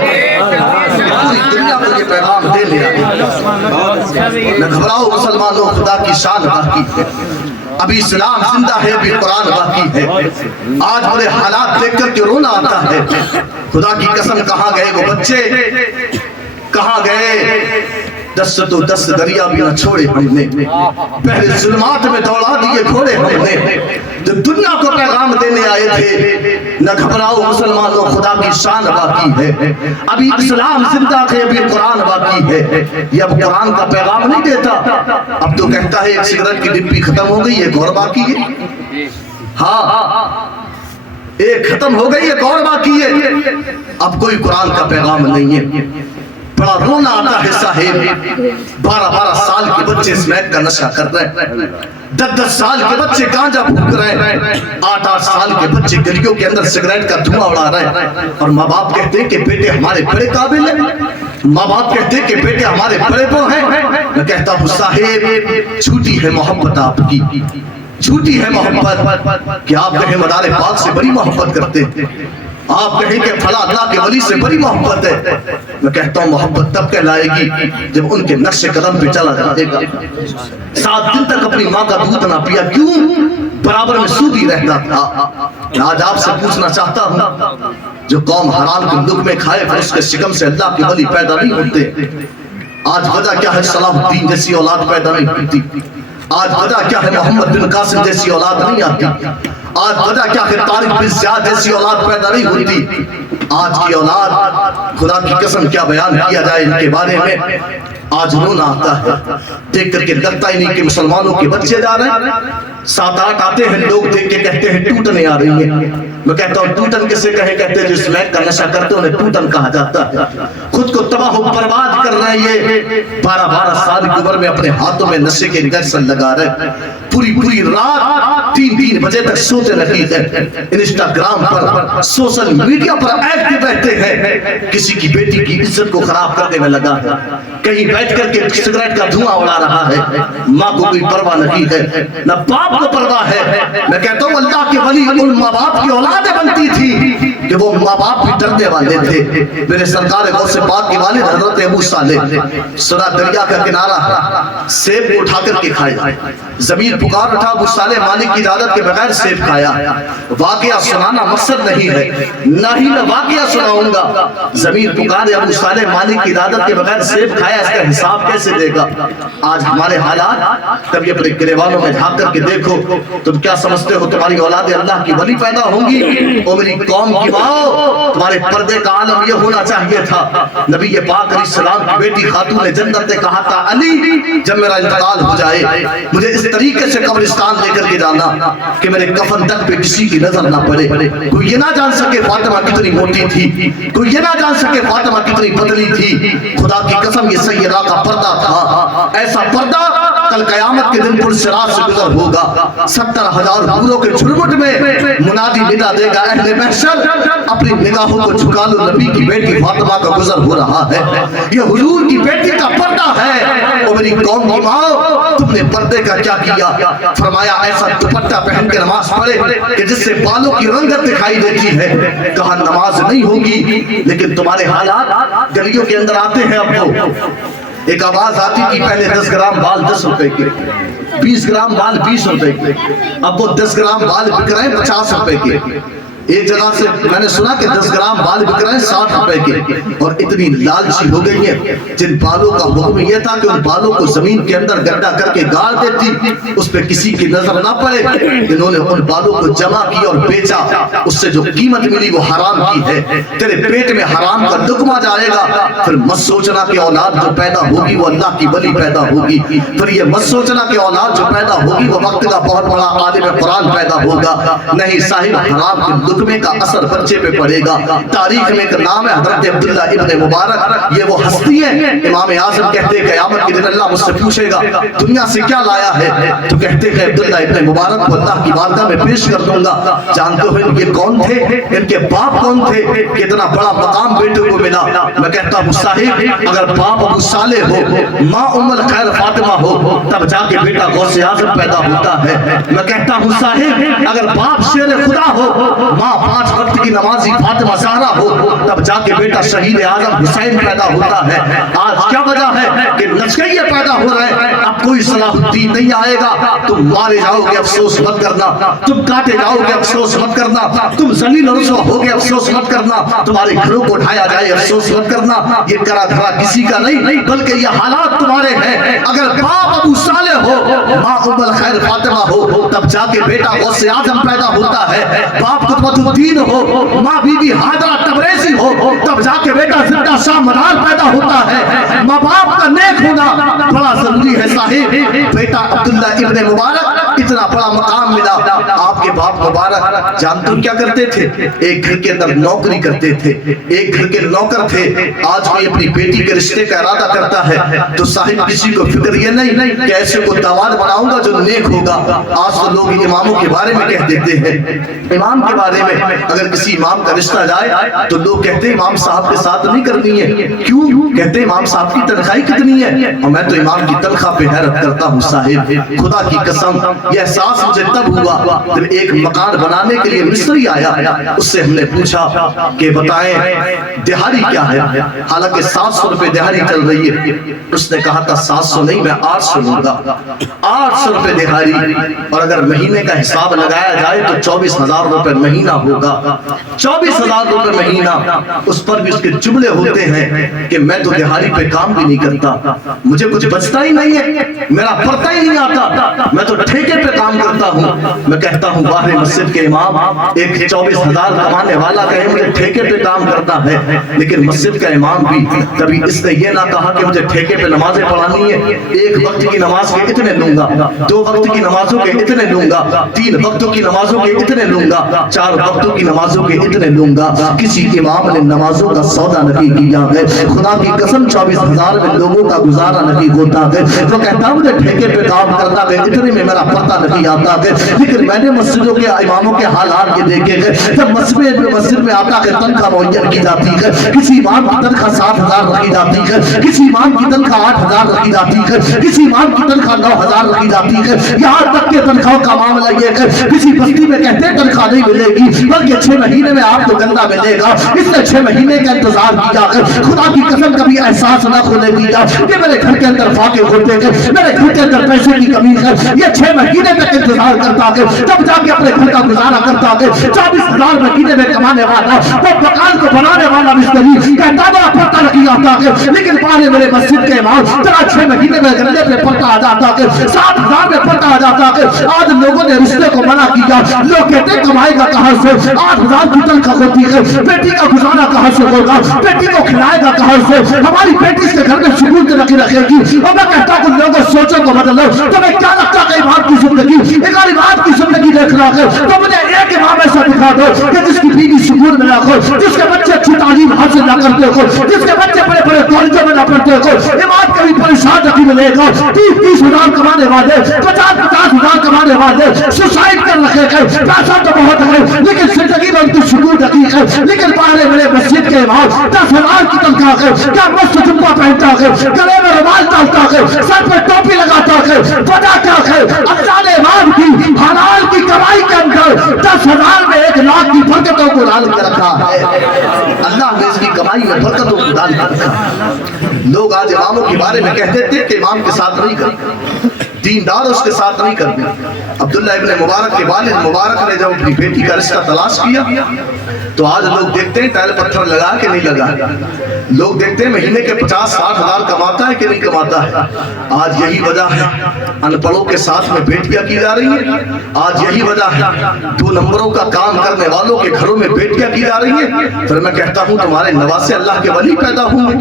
पूरी दुनिया को ये पैगाम दे लिया, न घबराओ मुसलमानों, खुदा की शान बाकी है, अभी इस्लाम जिंदा है, अभी कुरान बाकी है। आज बड़े हालात देख कर के रोना आता है, खुदा की कसम कहाँ गए वो बच्चे, कहाँ गए? 10 तो 10 दरिया भी न छोड़े हमने, पहले जुल्मात में दौड़ा दिए घोड़े हमने, जो दुनिया को पैगाम देने आए थे। न घबराओ मुसलमानों, खुदा की शान बाकी है, अभी इस्लाम जिंदा है, अभी कुरान बाकी है। ये अब कुरान का पैगाम नहीं देता, अब तो कहता है एक सिगरेट की डिब्बी खत्म हो गई, एक और बाकी है। हाँ, एक खत्म हो गई, एक और बाकी है। अब कोई कुरान का पैगाम नहीं है। बड़ा रोना आता है साहिब, 12-12 साल के बच्चे स्मैक का नशा कर रहे हैं, 10-10 साल के बच्चे गांजा फूंक रहे हैं, 8-8 साल के बच्चे गलियों के अंदर सिगरेट का धुआं उड़ा रहे हैं, और माँ बाप कहते हैं कि बेटे हमारे बड़े काबिल हैं, माँ बाप कहते हैं कि बेटे हमारे बड़े वो हैं। मैं कहता हूँ साहिब, झूठी है मोहब्बत आपकी, झूठी है मोहब्बत कि आप कहें मदारे पाक से बड़ी मोहब्बत करते हैं, आप कहें कि फला अल्लाह के वली से बड़ी मोहब्बत है। मैं कहता हूँ मोहब्बत तब कहलाएगी जब उनके नक्शे कदम पे चला जाएगा। 7 दिन तक अपनी माँ का दूध ना पिया, क्यों? बराबर में सूदी रहता था। आज आपसे पूछना चाहता हूँ, जो कौम हराम के दुख में खाए फिर उसके शिकम से अल्लाह के वली पैदा नहीं होते, आज वजह क्या है? सलाहुद्दीन जैसी औलाद पैदा नहीं होती। आज वजह क्या है? मोहम्मद बिन कासिम जैसी औलाद नहीं आती। आज वजह क्या है? तारिक बिन ज़ियाद जैसी औलाद पैदा नहीं होती। आज की औलाद, खुदा की कसम क्या बयान किया जाए इनके बारे में, आज रोना आता है देख करके। लगता ही नहीं कि मुसलमानों के बच्चे जा रहे हैं। 7-8 आते हैं लोग, देख के कहते हैं टूटने आ रही है। मैं कहता हूँ टूटन किसे कहे? कहते हैं जो स्मैक का नशा करते हैं उन्हें टूटन कहा जाता है। खुद को तबाह बर्बाद कर रहे हैं ये 12-12 साल की उम्र में, अपने हाथों में नशे के इंजेक्शन लगा रहे, पूरी रात 3-3 बजे तक सोते रहती है। इंस्टाग्राम पर, सोशल मीडिया पर एक्टिव रहते हैं। किसी की बेटी की इज्जत को खराब करने में लगा है, कहीं बैठ करके सिगरेट का धुआं उड़ा रहा है। माँ को कोई परवाह नहीं है, न बाप को परवाह है। मैं कहता हूँ अल्लाह के वली उन माँ बाप की औलादें बनती थी कि वो माँ बाप भी डरने वाले थे। मेरे सरकार गौसे पाक के वालिद हजरत अबू सालेह सुना दरिया का किनारा, सेब उठा करके खाया, जमीन पुकार उठा, अबू सालेह मालिक की इजाजत के बगैर सेब खाया। वाकया सुनाना मकसद नहीं है, ना ही मैं वाकया सुनाऊंगा। जमीन पुकार, अबू सालेह मालिक की इजाजत के बगैर सेब खाया, इसका हिसाब कैसे देगा? आज हमारे हालात, कभी अपने गिरेबानों में झांक करके देखो, तुम क्या समझते हो तुम्हारी औलादे अल्लाह की वली पैदा होंगी? ओ मेरी कौम की माँ, तुम्हारे पर्दे का आलम ये होना चाहिए था। नबी पाक अलैहिस्सलाम की बेटी खातून जन्नत ने कहा था, अली जब मेरा इंतकाल हो जाए मुझे इस तरीके से कब्रिस्तान लेकर के जाना कि मेरे कफन तक पे किसी की नजर ना पड़े, कोई ये ना जान सके फातिमा कितनी मोटी थी, कोई ये ना जान सके फातिमा कितनी पतली थी। खुदा की कसम ये सैयदा का पर्दा था, ऐसा पर्दा कल कयामत के दिन पुरसिरात से गुजर होगा। 70,000 हूरों के झुरमुट में मुनादी निदा देगा, अहले महशर अपनी निगाहों को झुका लो, नबी की बेटी फातिमा का गुजर हो रहा है। ये हुजूर की बेटी का पर्दा है। और मेरी कौम की माँ, तुमने पर्दे का क्या किया? फरमाया ऐसा दुपट्टा पहन के नमाज पढ़े कि जिससे बालों की रंगत दिखाई देती है। कहा नमाज नहीं होगी, लेकिन तुम्हारे हालात गलियों के अंदर आते हैं। अब वो एक आवाज आती थी पहले 10 ग्राम बाल 10 रुपए के, 20 ग्राम बाल 20 रुपए के, अब वो 10 ग्राम बाल बिक रहे हैं 50 रुपए के। एक जगह से मैंने सुना कि 10 ग्राम बाल बिक रहे हैं 60 रुपए के। और इतनी लालची हो गई है, जिन बालों का हुक्म यह था कि उन बालों को जमीन के अंदर गड्ढा करके गाड़ देती, उस पे किसी की नजर ना पड़े, इन्होंने उन बालों को जमा किया और बेचा। उससे जो कीमत मिली वो हराम की है। तेरे पेट में हराम का लुकमा जाएगा। फिर मत सोचना कि औलाद जो पैदा होगी वो अल्लाह की वली पैदा होगी। फिर ये मत सोचना कि औलाद जो पैदा होगी वो वक्त का बहुत बड़ा आलिम कुरान पैदा होगा। नहीं साहिब, हराम के लुकमे का असर बच्चे पे पड़ेगा। तारीख में एक नाम है हजरत अब्दुल्ला इब्ने मुबारक। ये वो हस्ती है, इमाम आज़म कहते हैं क़यामत के दिन अल्लाह मुझसे पूछेगा दुनिया से क्या लाया है, तो कहते हैं अब्दुल्ला इब्ने मुबारक को अल्लाह की बारगाह में पेश कर दूंगा। जानते हो ये कौन थे, इनके बाप कौन थे, कितना बड़ा मकाम बेटे को मिला। मैं कहता हूँ साहिब, अगर बाप अबू साले हो, माँ उम्मुल खैर फातिमा हो, तब जाके बेटा गौसे आज़म पैदा होता है। मैं कहता हूँ साहिब, अगर बाप शेर खुदा हो, माँ 5 वक्त की नमाजी फातिमा ज़हरा हो, तब जाके बेटा शहीद आज़म हुसैन पैदा होता है। आज क्या वजह है कि लश्करिये पैदा हो रहे हैं। अब कोई सलाहुद्दीन नहीं आएगा। तुम मारे जाओगे अफसोस मत करना, तुम काटे जाओगे अफसोस मत करना, तुम जलील और रुसवा होगे अफसोस मत करना, तुम्हारे घरों को उठाया जाए अफसोस मत करना। ये करा धरा किसी का नहीं, बल्कि ये हालात तुम्हारे हैं। अगर बाप अबू साले हो, माँ उम्मुल खैर फातिमा हो, तब जाके बेटा गौसे आज़म पैदा होता है। बाप कुतुबुद्दीन हो, माँ बीबी हाजरा तबरेज़ी हो, तब जाके बेटा जिंदा शाह मदार पैदा होता है। माँ बाप का नेक होना बड़ा जरूरी है साहिब। बेटा अब्दुल्ला इब्ने मुबारक इतना बड़ा मकाम मिला। आपके बाप मुबारक जानते हो क्या करते थे? एक घर के अंदर नौकरी करते थे, एक घर के नौकर थे। आज कोई अपनी बेटी के रिश्ते का इरादा करता है तो साहिब किसी को फिक्र ये नहीं कि ऐसे को दामाद बनाऊंगा जो नेक होगा। आज तो लोग इमामों के बारे में कह देते हैं, इमाम के बारे में अगर किसी इमाम का रिश्ता जाए तो लोग कहते हैं इमाम साहब के साथ नहीं करनी है। क्यों? कहते हैं इमाम साहब की तनख्वाह कितनी है। और मैं तो इमाम की तनख्वाह पे हैरत करता हूँ साहिब, खुदा की कसम ये एहसास मुझे तब हुआ जब एक मकान बनाने के लिए मिस्त्री आया। उससे हमने पूछा कि बताएं दिहाड़ी क्या है, हालांकि 700 रुपए दिहाड़ी चल रही है। उसने कहा था 700 नहीं, मैं 800 लूंगा, 800 रुपए दिहाड़ी। और अगर महीने का हिसाब लगाया जाए तो 24,000 रुपए महीना होगा। 24,000 रुपए महीना, उस पर भी उसके जुमले होते हैं कि मैं तो दिहाड़ी पे काम भी नहीं करता, मुझे कुछ बचता ही नहीं है, मेरा पड़ता ही नहीं आता, मैं तो ठेके पे काम करता हूँ। मैं कहता हूँ बाहर मस्जिद के इमाम एक 24,000 कमाने वाला कहे मुझे ठेके पे काम करता है, लेकिन मस्जिद का इमाम भी कभी इसने ये ना कहा कि मुझे ठेके पे नमाजें पढ़ानी है, एक वक्त की नमाज के इतने लूंगा, 2 वक्त की नमाजों के इतने लूंगा, 3 वक्तों की नमाजों के इतने लूंगा, 4 वक्तों की नमाजों के इतने लूंगा। किसी इमाम ने नमाजों का सौदा नहीं किया है। खुदा की कसम 24,000 में लोगों का गुजारा नहीं होता है। तो कहता मुझे ठेके पे काम करता है, इतने में मेरा पता नहीं आता है। लेकिन मैंने मस्जिदों के इमामों के हालात ये देखे गए, जब मस्जिद में आता है तनख्वाह मुहैया की जाती है, किसी इमाम की तनख्वाह 7,000 रखी जाती है, किसी इमाम की तनख्वाह 8,000 रखी जाती है, किसी इमाम की तनख्वाह 9,000 रखी जाती है। यहाँ तक के तनख्वाह का मामला ये है, किसी बस्ती में कहते हैं तनख्वाह नहीं मिलेगी, बल्कि 6 महीने में आपको गंदा मिलेगा, इसलिए 6 महीने का इंतजार किया कर। खुदा की कसम कभी एहसास ना खोले दिया कि मेरे घर के अंदर फाके होते हैं, मेरे घर के अंदर पैसे की कमी है, ये 6 महीने तक इंतजार करता है, तब जाके अपने घर का गुजारा करता है। 24,000 महीने में कमाने वाला, वो मकान को बनाने वाला मिस्त्री कहता बड़ा पता नहीं आता है, लेकिन पाने मेरे मस्जिद के इमाम तेरा 6 महीने में गंदे पे पड़ता आ जाता है, 7,000 में पड़ता आ जाता है। आज लोगों ने रिश्ते को मना किया, लोग कहते कमाएगा कहाँ से, 8,000 की तनख्वाह होती है, बेटी का गुजारा कहाँ से होगा, बेटी को खिलाएगा कहाँ से, हमारी बेटी इसके घर में सुकून के रखेगी। और मैं कहता हूँ लोगों सोचो को बदलो। तुम्हें क्या लगता है इमाम की जिंदगी एक इमाम की जिंदगी देख रहा है, तो मुझे एक इमाम ऐसा दिखा दो कि जिसकी बीवी सुकून में रखो, जिसके बच्चे अच्छी तालीम हासिल ना करते हो, जिसके बच्चे बड़े बड़े कॉलेजों में ना पढ़ते हो, इमाम कभी कोई 60 मिले गो, 30,000 कमाने वाले, 50,000 कमाने वाले सुसाइड कर रखे हैं। पैसा तो बहुत है लेकिन जिंदगी में उनकी सुकून नहीं है। लेकिन बाहर मेरे मस्जिद के इमाम 10,000 की तनख्वाह है, क्या मस्त जुब्बा पहनता है, गले में रुमाल डालता है, सर पे टोपी लगाता है, बताता है अल्लाह ने इमाम की हलाल की कमाई के अंदर 10,000 में 1,00,000 की बरकतों को डाल के रखा है। अल्लाह ने इसकी कमाई में बरकतों को डाल के रखा। लोग आज इमामों के बारे में कहते थे कि इमाम के साथ नहीं करते, दीनदार उसके साथ नहीं करते। अब्दुल्ला इब्न मुबारक के वालिद मुबारक ने जब अपनी बेटी का रिश्ता तलाश किया तो आज लोग देखते हैं टाइल पत्थर लगा के नहीं लगा, लोग देखते हैं महीने के 50-60 हजार कमाता है कि नहीं कमाता है। आज यही वजह है अनपढ़ों के साथ में बेटियां की जा रही है। आज यही वजह है 2 नंबरों का काम करने वालों के घरों में बेटियां की जा रही है। फिर मैं कहता हूँ तुम्हारे नवासे अल्लाह के वली पैदा हुए,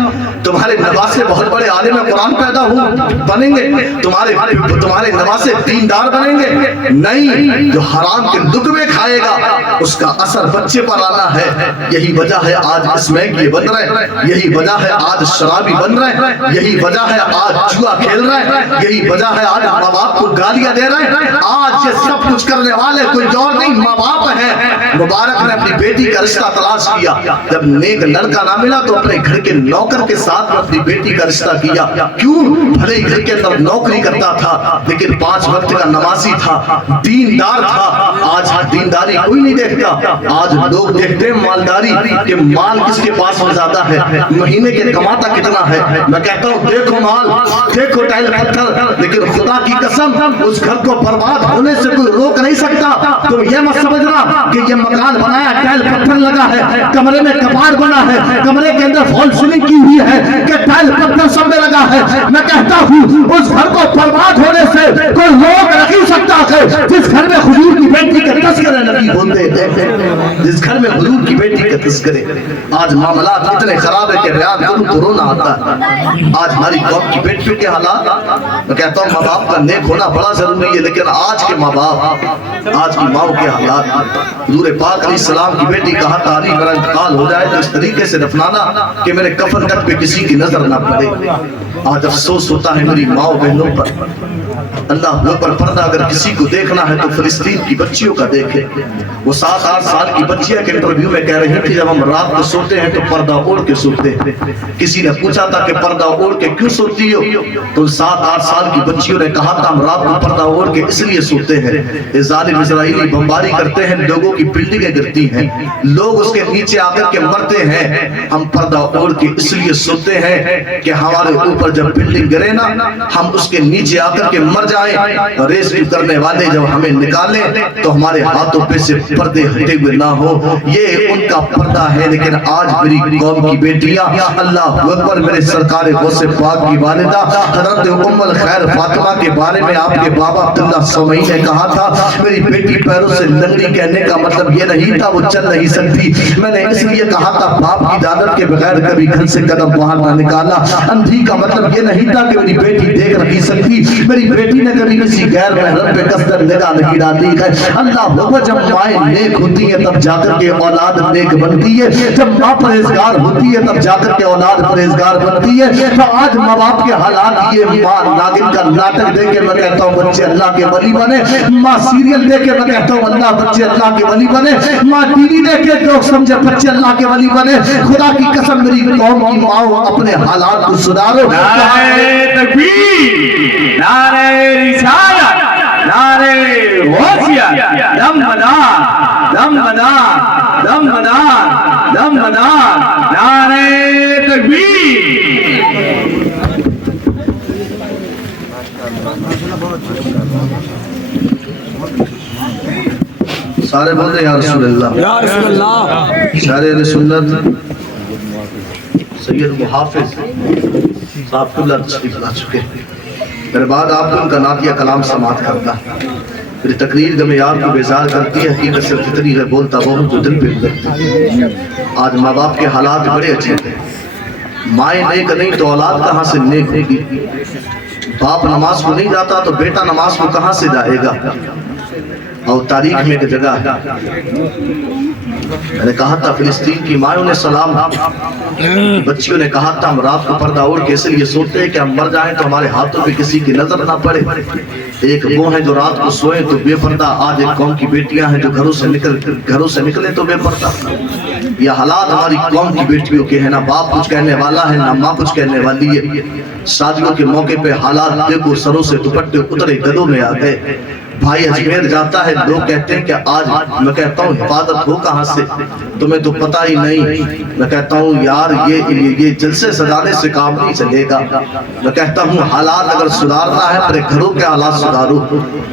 तुम्हारे नवासे बहुत बड़े आलिम कुरान पैदा हुए बनेंगे, तुम्हारे नवासे दीनदार बनेंगे नहीं। जो हराम के लुक़मे खाएगा उसका असर बच्चे पर आना है। यही वजह है आज स्मैकी बन रहे, यही वजह है आज शराबी बन रहे, यही वजह है आज जुआ खेल रहे, यही वजह है आज माँ बाप को गालियां दे रहे हैं। आज ये सब कुछ करने वाले कोई और नहीं माँ बाप है। मुबारक ने अपनी बेटी का रिश्ता तलाश किया, जब नेक लड़का ना मिला तो अपने घर के नौकर के साथ अपनी बेटी का रिश्ता किया। क्यों? भले ही घर के अंदर नौकरी करता था लेकिन 5 वक्त का नमाजी था, दीनदार था। आज दीनदारी कोई नहीं देखता, आज लोग देखते हैं मालदारी कि माल किसके पास में ज्यादा है, महीने के कमाता कितना है। मैं कहता हूँ देखो माल, देखो टाइल पत्थर, लेकिन खुदा की कसम उस घर को बर्बाद होने से कोई रोक नहीं सकता। तुम ये मत समझना कि ये मकान बनाया टाइल पत्थर लगा है, कमरे में कबाड़ बना है, कमरे के अंदर फॉल सीलिंग की हुई है कि टाइल पत्थर सब में लगा है। मैं कहता हूँ उस घर को बर्बाद होने से कोई रोक नहीं सकता है। जिस घर में हुजूर की बेटी के तस्करे नबी होते हैं, जिस घर में हुजूर की बेटी के तस्करे, आज मामलात इतने खराब है कि बयान करूं तो रोना आता है। आज हमारी कौम की बेटियों के हालात, मैं कहता हूँ माँ बाप का नेक होना बड़ा जरूरी है, लेकिन आज के माँ बाप, आज की माओ के हालात, हुजूर पाक अलैहिस्सलाम की बेटी कहा ताली मेरा इंतकाल हो जाए तो इस तरीके से दफनाना कि मेरे कफन तक पे किसी की नजर ना पड़े। आज अफसोस होता है मेरी माओ बहनों पर। अल्लाह पर पर्दा अगर किसी को देखना है तो फिलिस्तीन की बच्चियों का देखे। वो 7-8 साल की बच्चियां के इंटरव्यू में कह रही थी जब हम रात को सोते हैं तो पर्दा ओढ़ के सोते हैं। किसी ने पूछा था कि पर्दा ओढ़ के क्यों सोती हो, तो 7-8 साल की बच्चियों ने कहा था हम रात को पर्दा ओढ़ के इसलिए सोते हैं, ये जालिम इजराइली बमबारी करते हैं, लोगों की बिल्डिंगें गिरती हैं, लोग उसके नीचे आकर के मरते हैं, हम पर्दा ओढ़ के इसलिए सोते हैं कि हमारे ऊपर जब बिल्डिंग गिरे ना हम उसके नीचे आकर के मर जाएं, रेस्क्यू करने वाले जब हमें निकाले तो हमारे हाथों पे से पर्दे हटे हुए ना हो। ये उनका पर्दा है। लेकिन आज मेरी कौम की बेटियां, अल्लाह अकबर, मेरे सरकार गौसे पाक की वालिदा हजरत उम्मुल खैर फातिमा के बारे में आपके बाबा अब्दुल्ला सौमई ने कहा था मेरी बेटी पैरों से लंगड़ी, कहने का मतलब ये नहीं था वो चल नहीं सकती। मैंने इसलिए कहा था बाप की इजाजत के बगैर कभी घर से कदम बाहर ना निकाला। अंधी का मतलब ये नहीं था कि मेरी बेटी देख नहीं सकती, मेरी बेटी ने कभी किसी गैर महरम पे कसदर निगाह नहीं डाली है। अल्लाह वो जब माएँ नेक होती है तब जाकर के औलाद नेक बनती है, जब माँ परहेजगार होती है तब जाकर के औलाद परहेजगार बनती है। तो आज माँ बाप के हालात ये, माँ नागिन का नाटक देख के मैं कहता हूँ बच्चे अल्लाह के वली बने, माँ सीरियल देख के मैं कहता हूँ अल्लाह बच्चे अल्लाह के वली बने, माँ टीवी देख के लोग समझे बच्चे अल्लाह के वली बने। खुदा की कसम मेरी कौम की माओ अपने हालात को सुधारो। नारे तकबीर, नारे रिसालत, नारे गौसिया, दम बदार, दम बदार, दम बदार, दम बदार, नारे तकबीर। सारे बोलते या रसूलुल्लाह, या रसूलुल्लाह। शायर सुन्नत सैयद मुहाफिज साहब शरीफ ला चुके। मेरे बाद आपको उनका नातिया कलाम समात करता है, मेरी तकरीर गम यार को बेजार करती है, हकीकत से फितरी है, बोलता बहुत तो दिल पे गुजरती है। आज माँ बाप के हालात बड़े अच्छे हैं, माएँ नेक नहीं तो औलाद कहाँ से नेक होगी। बाप नमाज को नहीं जाता तो बेटा नमाज को कहाँ से जाएगा। اور تاریخ میں ایک جگہ ہے، میں نے کہا تھا فلسطین کی مائوں نے سلام، بچیوں نے کہا تھا ہم رات کو پردہ اوڑھ کے اس لیے سوتے ہیں کہ ہم مر جائیں تو ہمارے ہاتھوں پہ کسی کی نظر نہ پڑے۔ ایک وہ ہیں جو رات کو سوئے تو بے پردہ، آج ایک قوم کی بیٹیاں ہیں جو گھروں سے نکلے تو بے پردہ۔ یہ حالات ہماری قوم کی بیٹیوں کے ہیں، نہ باپ کچھ کہنے والا ہے نہ ماں کچھ کہنے والی ہے۔ شادیوں کے موقع پہ حالات دیکھو، سروں سے دوپٹے اترے گدوں میں آ گئے۔ بھائی اجمیر جاتا ہے، لوگ کہتے ہیں کہ آج، میں کہتا ہوں حفاظت ہو کہاں سے، تمہیں تو پتہ ہی نہیں۔ میں کہتا ہوں یار یہ جلسے سجانے سے کام نہیں چلے گا۔ میں کہتا ہوں حالات اگر سدھارنا ہے اپنے گھروں کے حالات سدھارو۔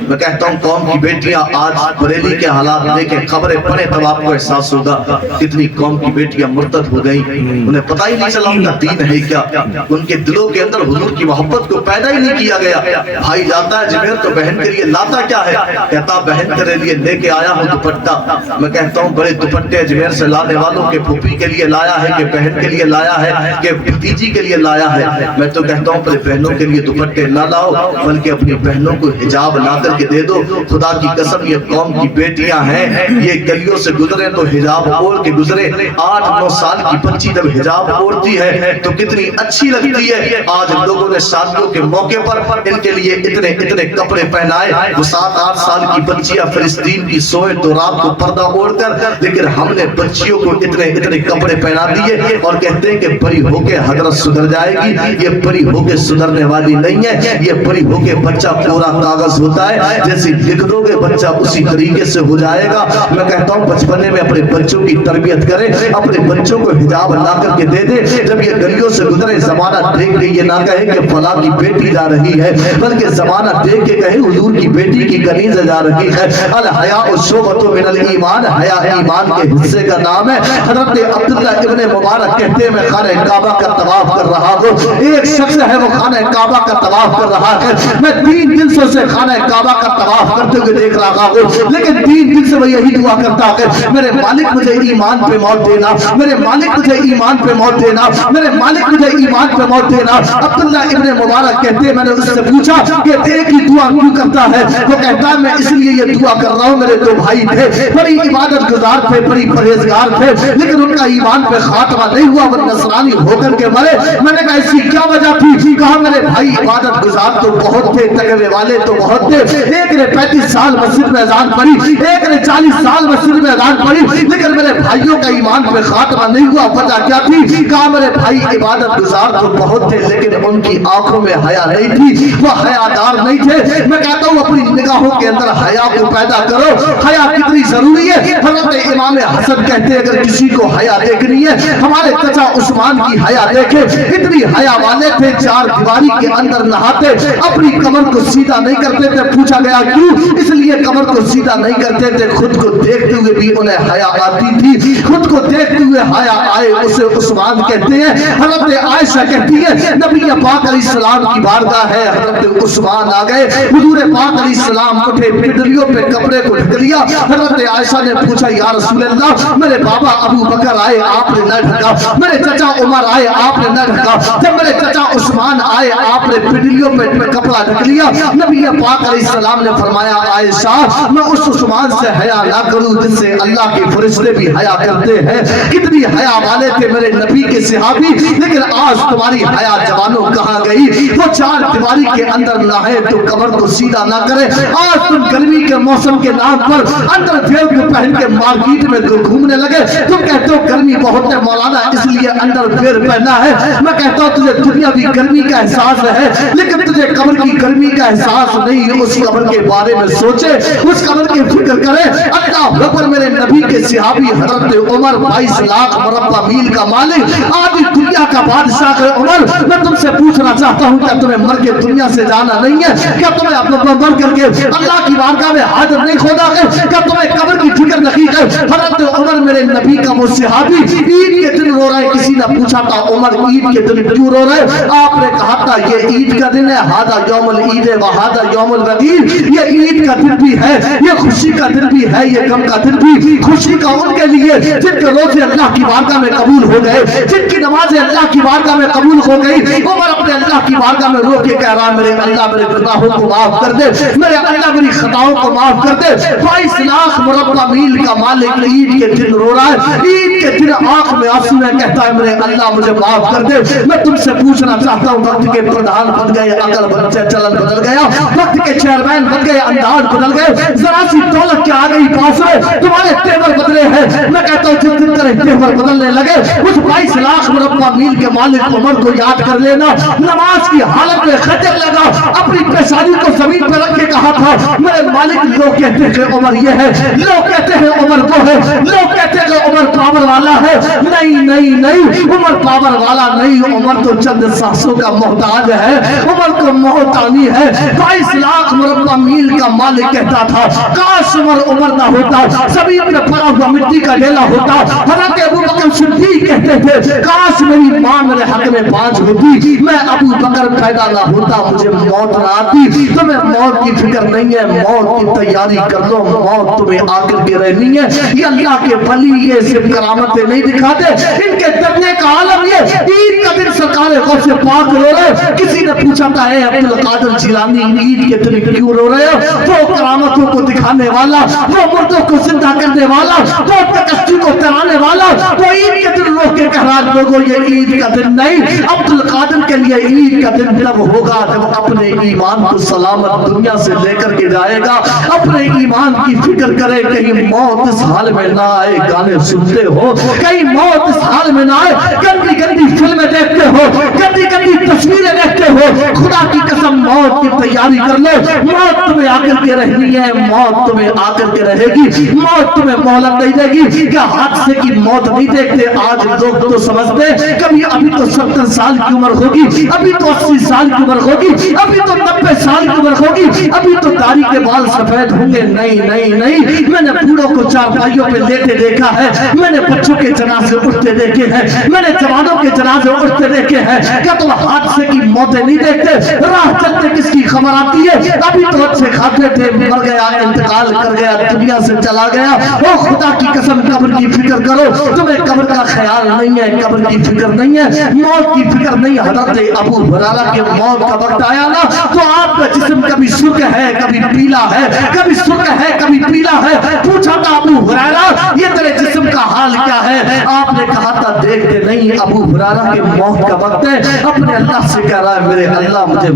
میں کہتا ہوں قوم کی بیٹیاں آج بریلی کے حالات دیکھیں، خبریں پڑھیں تب آپ کو احساس ہوگا کتنی قوم کی بیٹیاں مرتد ہو گئیں، انہیں پتہ ہی نہیں چلا ان کا دین ہے کیا، ان کے دلوں کے اندر حضور کی محبت کو پیدا ہی نہیں کیا گیا۔ بھائی جاتا ہے اجمیر تو بہن کے لیے لاتا کیا ہے، کہتا بہن تیرے لیے لے کے آیا ہوں دوپٹہ۔ میں کہتا ہوں بڑے دوپٹے اجمیر سے لانے والوں کے پھوپھی کے لیے لایا ہے کہ بہن کے لیے لایا ہے کہ بھتیجی کے لیے لایا ہے۔ میں تو کہتا ہوں اپنے بہنوں کے لیے دوپٹے نہ لاؤ بلکہ اپنی بہنوں کو حجاب لا کر کے دے دو۔ خدا کی قسم یہ قوم کی بیٹیاں ہیں، یہ گلیوں سے گزرے تو حجاب اوڑھ کے گزرے۔ 8-9 سال کی بچی جب حجاب اوڑھتی ہے تو کتنی اچھی لگتی ہے۔ آج لوگوں نے شادیوں کے موقع پر ان کے لیے اتنے کپڑے پہنائے، وہ 7-8 سال کی بچیاں فلسطین کی سوئے تو رات کو پردہ اوڑھ کر، لیکن ہم نے بچیوں کو اتنے کپڑے پہنا دیے اور کہتے ہیں کہ بڑی ہو کے حضرت سدھر جائے گی۔ یہ بڑی ہو کے سدھرنے والی نہیں ہے، یہ بڑی ہو کے بچہ پورا کاغذ ہوتا ہے، جیسے لکھ دو گے بچہ اسی طریقے سے ہو جائے گا۔ میں کہتا ہوں بچپنے میں اپنے بچوں کی تربیت کریں، اپنے بچوں کو حجاب لا کر کے دے دے۔ جب یہ گلیوں سے گزرے زمانہ دیکھ کے یہ نہ کہے کہ فلاں کی بیٹی جا رہی ہے، بلکہ زمانہ دیکھ کے کہے حضور کی بیٹی کی کنیز جا رہی ہے۔ الحیاء شعبۃ من الایمان، حیا ایمان کے حصے کا نام ہے۔ حضرت عبداللہ ابن مبارک کہتے ہیں میں خانہ کعبہ کا طواف کر رہا ہوں، ایک شخص ہے وہ خانہ کعبہ کا طواف کر رہا ہے، میں 3 دن سے خانہ کعبہ کا طواف کرتے ہوئے دیکھ رہا ہوں، لیکن 3 دن سے وہ یہی دعا کرتا ہے میرے مالک مجھے ایمان پہ موت دینا، میرے مالک مجھے ایمان پہ موت دینا، میرے مالک مجھے ایمان پہ موت دینا۔ عبداللہ ابن مبارک کہتے ہیں میں نے اس سے پوچھا کہ ایک ہی دعا کیوں کرتا ہے؟ وہ کہتا ہے میں اس لیے یہ دعا کر رہا ہوں، میرے 2 بھائی تھے، بڑی عبادت گزار تھے، بڑی پرہیزگار تھے، لیکن ان کا ایمان پہ خاتمہ نہیں ہوا، وہ نصرانی ہو کر کے مرے۔ میں نے کہا اس کی کیا وجہ تھی؟ کہا میرے بھائی عبادت گزار تو بہت تھے، تقوی والے تو بہت تھے، ایک نے 35 سال مسجد میں اذان پڑھی، ایک نے 40 سال مسجد میں اذان پڑھی، لیکن میرے بھائیوں کا ایمان پہ خاتمہ نہیں ہوا۔ وجہ کیا تھی؟ کہا میرے بھائی عبادت گزار تو بہت تھے لیکن ان کی آنکھوں میں حیا نہیں تھی، وہ حیادار نہیں تھے۔ میں کہتا ہوں اپنی نگاہوں کے اندر حیا کو پیدا کرو۔ حیا کتنی ضروری ہے؟ حضرت امام حسن کہتے ہیں اگر کسی کو حیا دیکھنی ہے ہمارے چچا عثمان کی حیا دیکھے، اتنی حیا والے تھے، 4 دیواری کے اندر نہاتے، اپنی کمر کو سیدھا نہیں کرتے تھے۔ پوچھا گیا کیوں؟ اس لیے کمر کو سیدھا نہیں کرتے تھے، خود کو دیکھتے ہوئے بھی انہیں حیا آتی تھی، خود کو دیکھتے ہوئے حیا آئے، اسے عثمان کہتے ہیں۔ حضرت عائشہ کہتی ہے نبی پاک علیہ السلام کی بارگاہ ہے، حضرت عثمان آ گئے، حضور پاک علیہ السلام اٹھے، پنڈلیوں پہ کپڑے کو ڈھک لیا۔ حضرت عائشہ نے پوچھا یا رسول اللہ میرے بابا ابو بکر آئے آپ نے نہ ڈھکا، میرے چچا عمر آئے آپ نے نہ ڈھکا، جب میرے چچا عثمان آئے آپ نے پنڈلیوں پہ کپڑا ڈھک لیا۔ نبی پاک علیہ السلام نے فرمایا عائشہ میں اس عثمان سے حیا نہ کروں جس سے اللہ کے فرشتے بھی حیا کرتے ہیں۔ کتنی حیا والے تھے میرے نبی کے صحابی، لیکن آج تمہاری حیا جوانوں کہاں گئی؟ وہ 4 دیواری کے اندر نہائے تو کمر کو سیدھا نہ کرے۔ آج تم گرمی کے موسم کے نام پر انڈر ویئر کو پہن کے مارکیٹ میں گھومنے لگے، تم کہتے ہو گرمی بہت ہے مولانا اس لیے انڈر ویئر پہنا ہے۔ میں کہتا ہوں تجھے دنیاوی گرمی کا احساس ہے لیکن تجھے قبر کی گرمی کا احساس نہیں۔ اس قبر کے بارے میں سوچے، اس قبر کی فکر کرے۔ اللہ اکبر، میرے نبی کے صحابی حضرت عمر 22 لاکھ مربع میل کا مالک، آدھی دنیا کا بادشاہ ہے عمر۔ میں تم سے پوچھنا چاہتا ہوں کیا تمہیں مر کے دنیا سے جانا نہیں ہے؟ کیا تمہیں اپنا مر کر کے اللہ کی بارگاہ میں حاضر نہیں ہونا ہے؟ کیا تمہیں قبر کی فکر نہیں ہے؟ حضرت عمر میرے نبی کا وہ صحابی عید کے دن رو رہے، کسی نے پوچھا تھا عمر عید کے دن کیوں رو رہے؟ آپ نے کہا تھا یہ عید کا دن ہے، ہذا یوم العید و ہذا یوم الغدیر، یہ عید کا دن بھی ہے، یہ خوشی کا دن بھی ہے، یہ غم کا دن بھی۔ خوشی کا ان کے لیے جن کے روزے اللہ کی بارگاہ میں قبول ہو گئے، جن کی نمازیں اللہ کی بارگاہ میں قبول ہو گئی۔ عمر اپنے اللہ अल्लाह की बारगाह में रो के कह रहा है, मेरे अल्लाह मेरे गुनाहों को माफ कर दे, मेरे अल्लाह मेरी खताओं को माफ कर दे। 22 लाख मुरब्बा मील का मालिक ईद के दिन रो रहा है, ईद के दिन आंख में आंसू है, कहता है मेरे अल्लाह मुझे माफ कर दे। मैं तुमसे पूछना चाहता हूँ, वक्त के प्रधान बन गए, अकल बन गए, चलन बदल गया, वक्त के चेयरमैन बन गए, अंदाज बदल गए, जरा सी दौलत के आ गई पास में, तुम्हारे तेवर बदले हैं। मैं कहता हूँ जिस दिन तेरे तेवर बदलने लगे, उस 22 लाख मुरब्बा मील के मालिक उमर को याद कर लेना। नमाज की हालत में खतर लगा, अपनी पेशानी को जमीन पर रख के कहा था, मेरे मालिक लोग कहते हैं उमर ये है, लोग कहते हैं उमर वो है, लोग कहते हैं उमर पावर वाला है। नहीं नहीं नहीं, उमर पावर वाला नहीं, उमर तो चंद सांसों का मोहताज है, उमर तो मोहतानी है। 22 लाख मुरब्बा मील का मालिक कहता था, काश उमर ना होता, जमीन में पड़ा हुआ मिट्टी का ढेला होता। हज़रत अबू बकर सिद्दीक़ कहते थे, काश मेरी माँ मेरे हक में बाज होती, मैं अबू बकर पैदा ना होता, मुझे मौत ना आती। तुम्हें मौत की फिक्र नहीं है, मौत की तैयारी कर लो, मौत तुम्हें आकर के रहनी है। ये अल्लाह के वली ये सिर्फ करामतें नहीं दिखाते, इनके दर्जे का आलम ये। ईद का दिन सरकार गौस पाक रो रहे। किसी ने पूछा था, अब्दुल कादिर जिलानी ईद के दिन क्यों रो रहे हो? वो करामतों को दिखाने वाला, वो मुर्दों को जिंदा करने वाला, वो तकस्ती को तराने वाला, वो ईद के दिन रो के कह रहा लोगों ये ईद का दिन नहीं, अब्दुल कादिर के लिए ईद का दिन तब होगा जब अपने ईमान को सलामत दुनिया से लेकर के जाएगा। अपने ईमान की फिक्र करे, कहीं मौत इस हाल में ना आए। गाने सुनते हो, कहीं मौत इस हाल में ना आए। गंदी गंदी फिल्में देखते हो, गंदी गंदी तस्वीरें देखते हो, खुदा की कसम मौत की तैयारी कर लो। मौत तुम्हें आकर के रहनी है, मौत तुम्हें आकर के रहेगी, मौत तुम्हें मोहलत नहीं देगी। क्या हादसे की मौत नहीं देखते? आज लोग तो समझते कभी अभी तो 70 साल की उम्र होगी, अभी तो 80 साल की उम्र होगी, अभी तो 90 साल की उम्र होगी, अभी तो दाढ़ी के बाल सफेद होंगे। नहीं नहीं नहीं, मैंने बूढ़ों को चारपाइयों पे लेटे देखा है, मैंने बच्चों के जनाजे उठते देखे हैं, मैंने जवानों के जनाजे उठते देखे हैं। क्या तुम हादसे की मौतें नहीं देखते? राह चलते किसकी खबर आती है? अभी तो अच्छे खाते थे, मर गया, इंतकाल कर गया, दुनिया से चला गया। ओ खुदा की कसम, कब्र की फिक्र करो, तुम्हें कब्र का ख्याल नहीं है, कब्र की फिक्र नहीं है, मौत की फिक्र नहीं। हज़रत अबू हुरैरा के मौत का वक्त आया ना, तो आपका जिस्म कभी सुर्ख है, कभी पीला है, कभी सुर्ख है, कभी पीला है। पूछा था अबू हुरैरा, ये तेरे जिस्म का हाल क्या है? आपने कहा था देखते नहीं, अबू हुरैरा के मौत का वक्त है, अपने अल्लाह से कह रहा है मेरे अल्लाह मुझे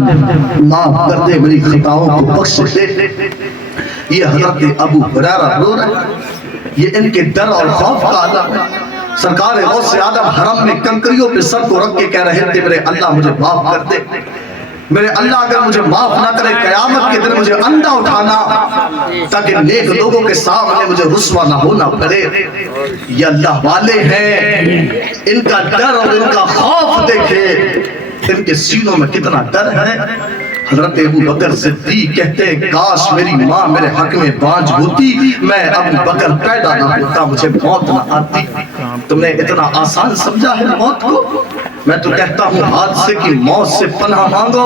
माफ कर दे, मेरी खताओं को बख्श दे। ये हज़रत अबू हुरैरा रो रहे, ये इनके डर और खौफ का आलम है। सरकार गौस आदम हरम में कंकरियों पे सर को रख के कह रहे थे मेरे अल्लाह मुझे माफ कर दे, मेरे अल्लाह अगर मुझे माफ ना करे कयामत के दिन मुझे अंधा उठाना, ताकि नेक लोगों के सामने मुझे रुस्वा ना होना पड़े। ये अल्लाह वाले हैं, इनका डर और इनका खौफ देखे, इनके सीनों में कितना डर है। हज़रत अबू बकर सिद्दीक़ कहते हैं, काश मेरी माँ मेरे हक में बाज होती, मैं अबू बकर पैदा ना होता, मुझे मौत ना आती। तुमने इतना आसान समझा है मौत को? मैं तो कहता हूँ हादसे की मौत से पनाह मांगो।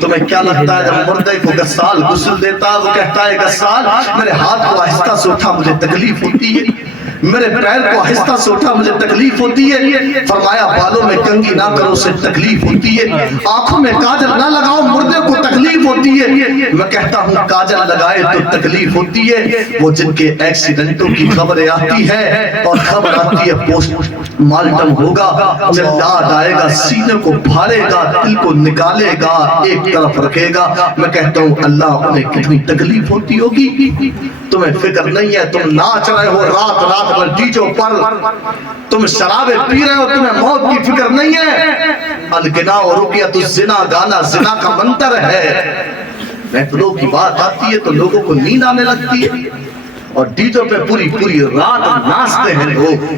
तुम्हें क्या लगता है जब मुर्दे को गस्साल गुस्ल देता है, वो कहता है गस्साल मेरे हाथ को आहिस्ता से उठा, मुझे तकलीफ होती है, मेरे पैर को आहिस्ता से उठा, मुझे तकलीफ होती है। फरमाया बालों में कंघी ना करो, उससे तकलीफ होती है। आंखों में काजल ना लगाओ, मुर्दे को तकलीफ होती है। मैं कहता हूँ काजल लगाए तो तकलीफ होती है। वो जिनके एक्सीडेंटों की खबरें आती है और खबर आती है पोस्टमार्टम होगा, जल्लाद आएगा, सीने को फाड़ेगा, दिल को निकालेगा, एक तरफ रखेगा। मैं कहता हूँ अल्लाह उन्हें कितनी तकलीफ होती होगी। तुम्हें फिक्र नहीं है, तुम नाच रहे हो रात रात भर डीजों पर, तुम शराबे पी रहे हो, तुम्हें मौत की फिक्र नहीं है। अलगिना और रुकियतुज़ ज़िना, गाना ज़िना का मंतर है। महफिलों की बात आती है तो लोगों को नींद आने लगती है और डीजों पे पूरी पूरी रात नाचते हैं लोग।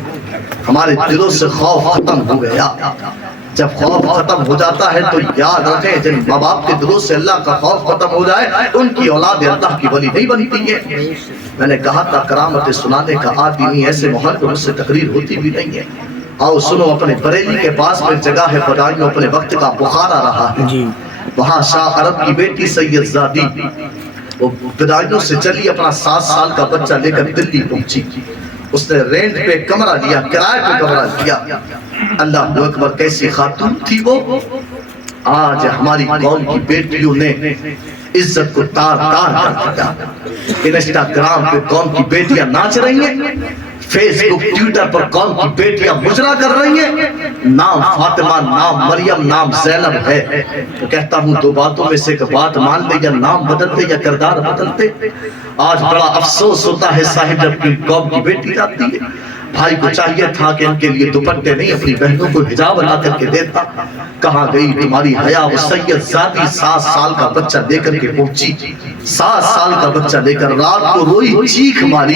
हमारे दिलों से खौफ खत्म हो गया। जब खौफ खत्म हो जाता है तो याद रखें, जिन माँ बाप के दिलों से अल्लाह का खौफ खत्म हो जाए उनकी औलाद अल्लाह की वली नहीं बनती है। मैंने कहा था करामतें सुनाने का आदि नहीं, ऐसे माहौल में मुझसे तकरीर होती भी नहीं है। आओ सुनो, अपने बरेली के पास में जगह है बदायूं, अपने वक्त का बुखारा रहा है। वहाँ शाह अरब की बेटी सैयदजादी वो बदायूं से चली, अपना 7 साल का बच्चा लेकर दिल्ली पहुंची। उसने रेंट पे कमरा लिया, किराए पे कमरा लिया। अल्लाह अकबर, कैसी खातून थी वो, آج ہماری قوم کی بیٹیوں نے عزت کو تار تار کر دیا. انسٹاگرام پہ قوم کی بیٹیاں ناچ رہی ہیں, فیس بک ٹویٹر پر قوم کی بیٹیاں مجرا کر رہی ہیں. نام فاطمہ, نام مریم, نام زینب ہے. تو کہتا ہوں دو باتوں میں سے ایک بات مان لے, یا نام بدلتے یا کردار بدلتے. آج بڑا افسوس ہوتا ہے صاحب جب کی قوم کی بیٹی جاتی ہے. بھائی کو چاہیے تھا کہ ان کے لیے دوپٹے نہیں اپنی بہنوں کو حجاب بنا کر کے دیتا. کہاں گئی تمہاری حیا؟ وہ سید زادی 7 سال کا بچہ لے کر کے پہنچی, 7 سال کا بچہ لے کر رات کو روئی, چیخ ماری.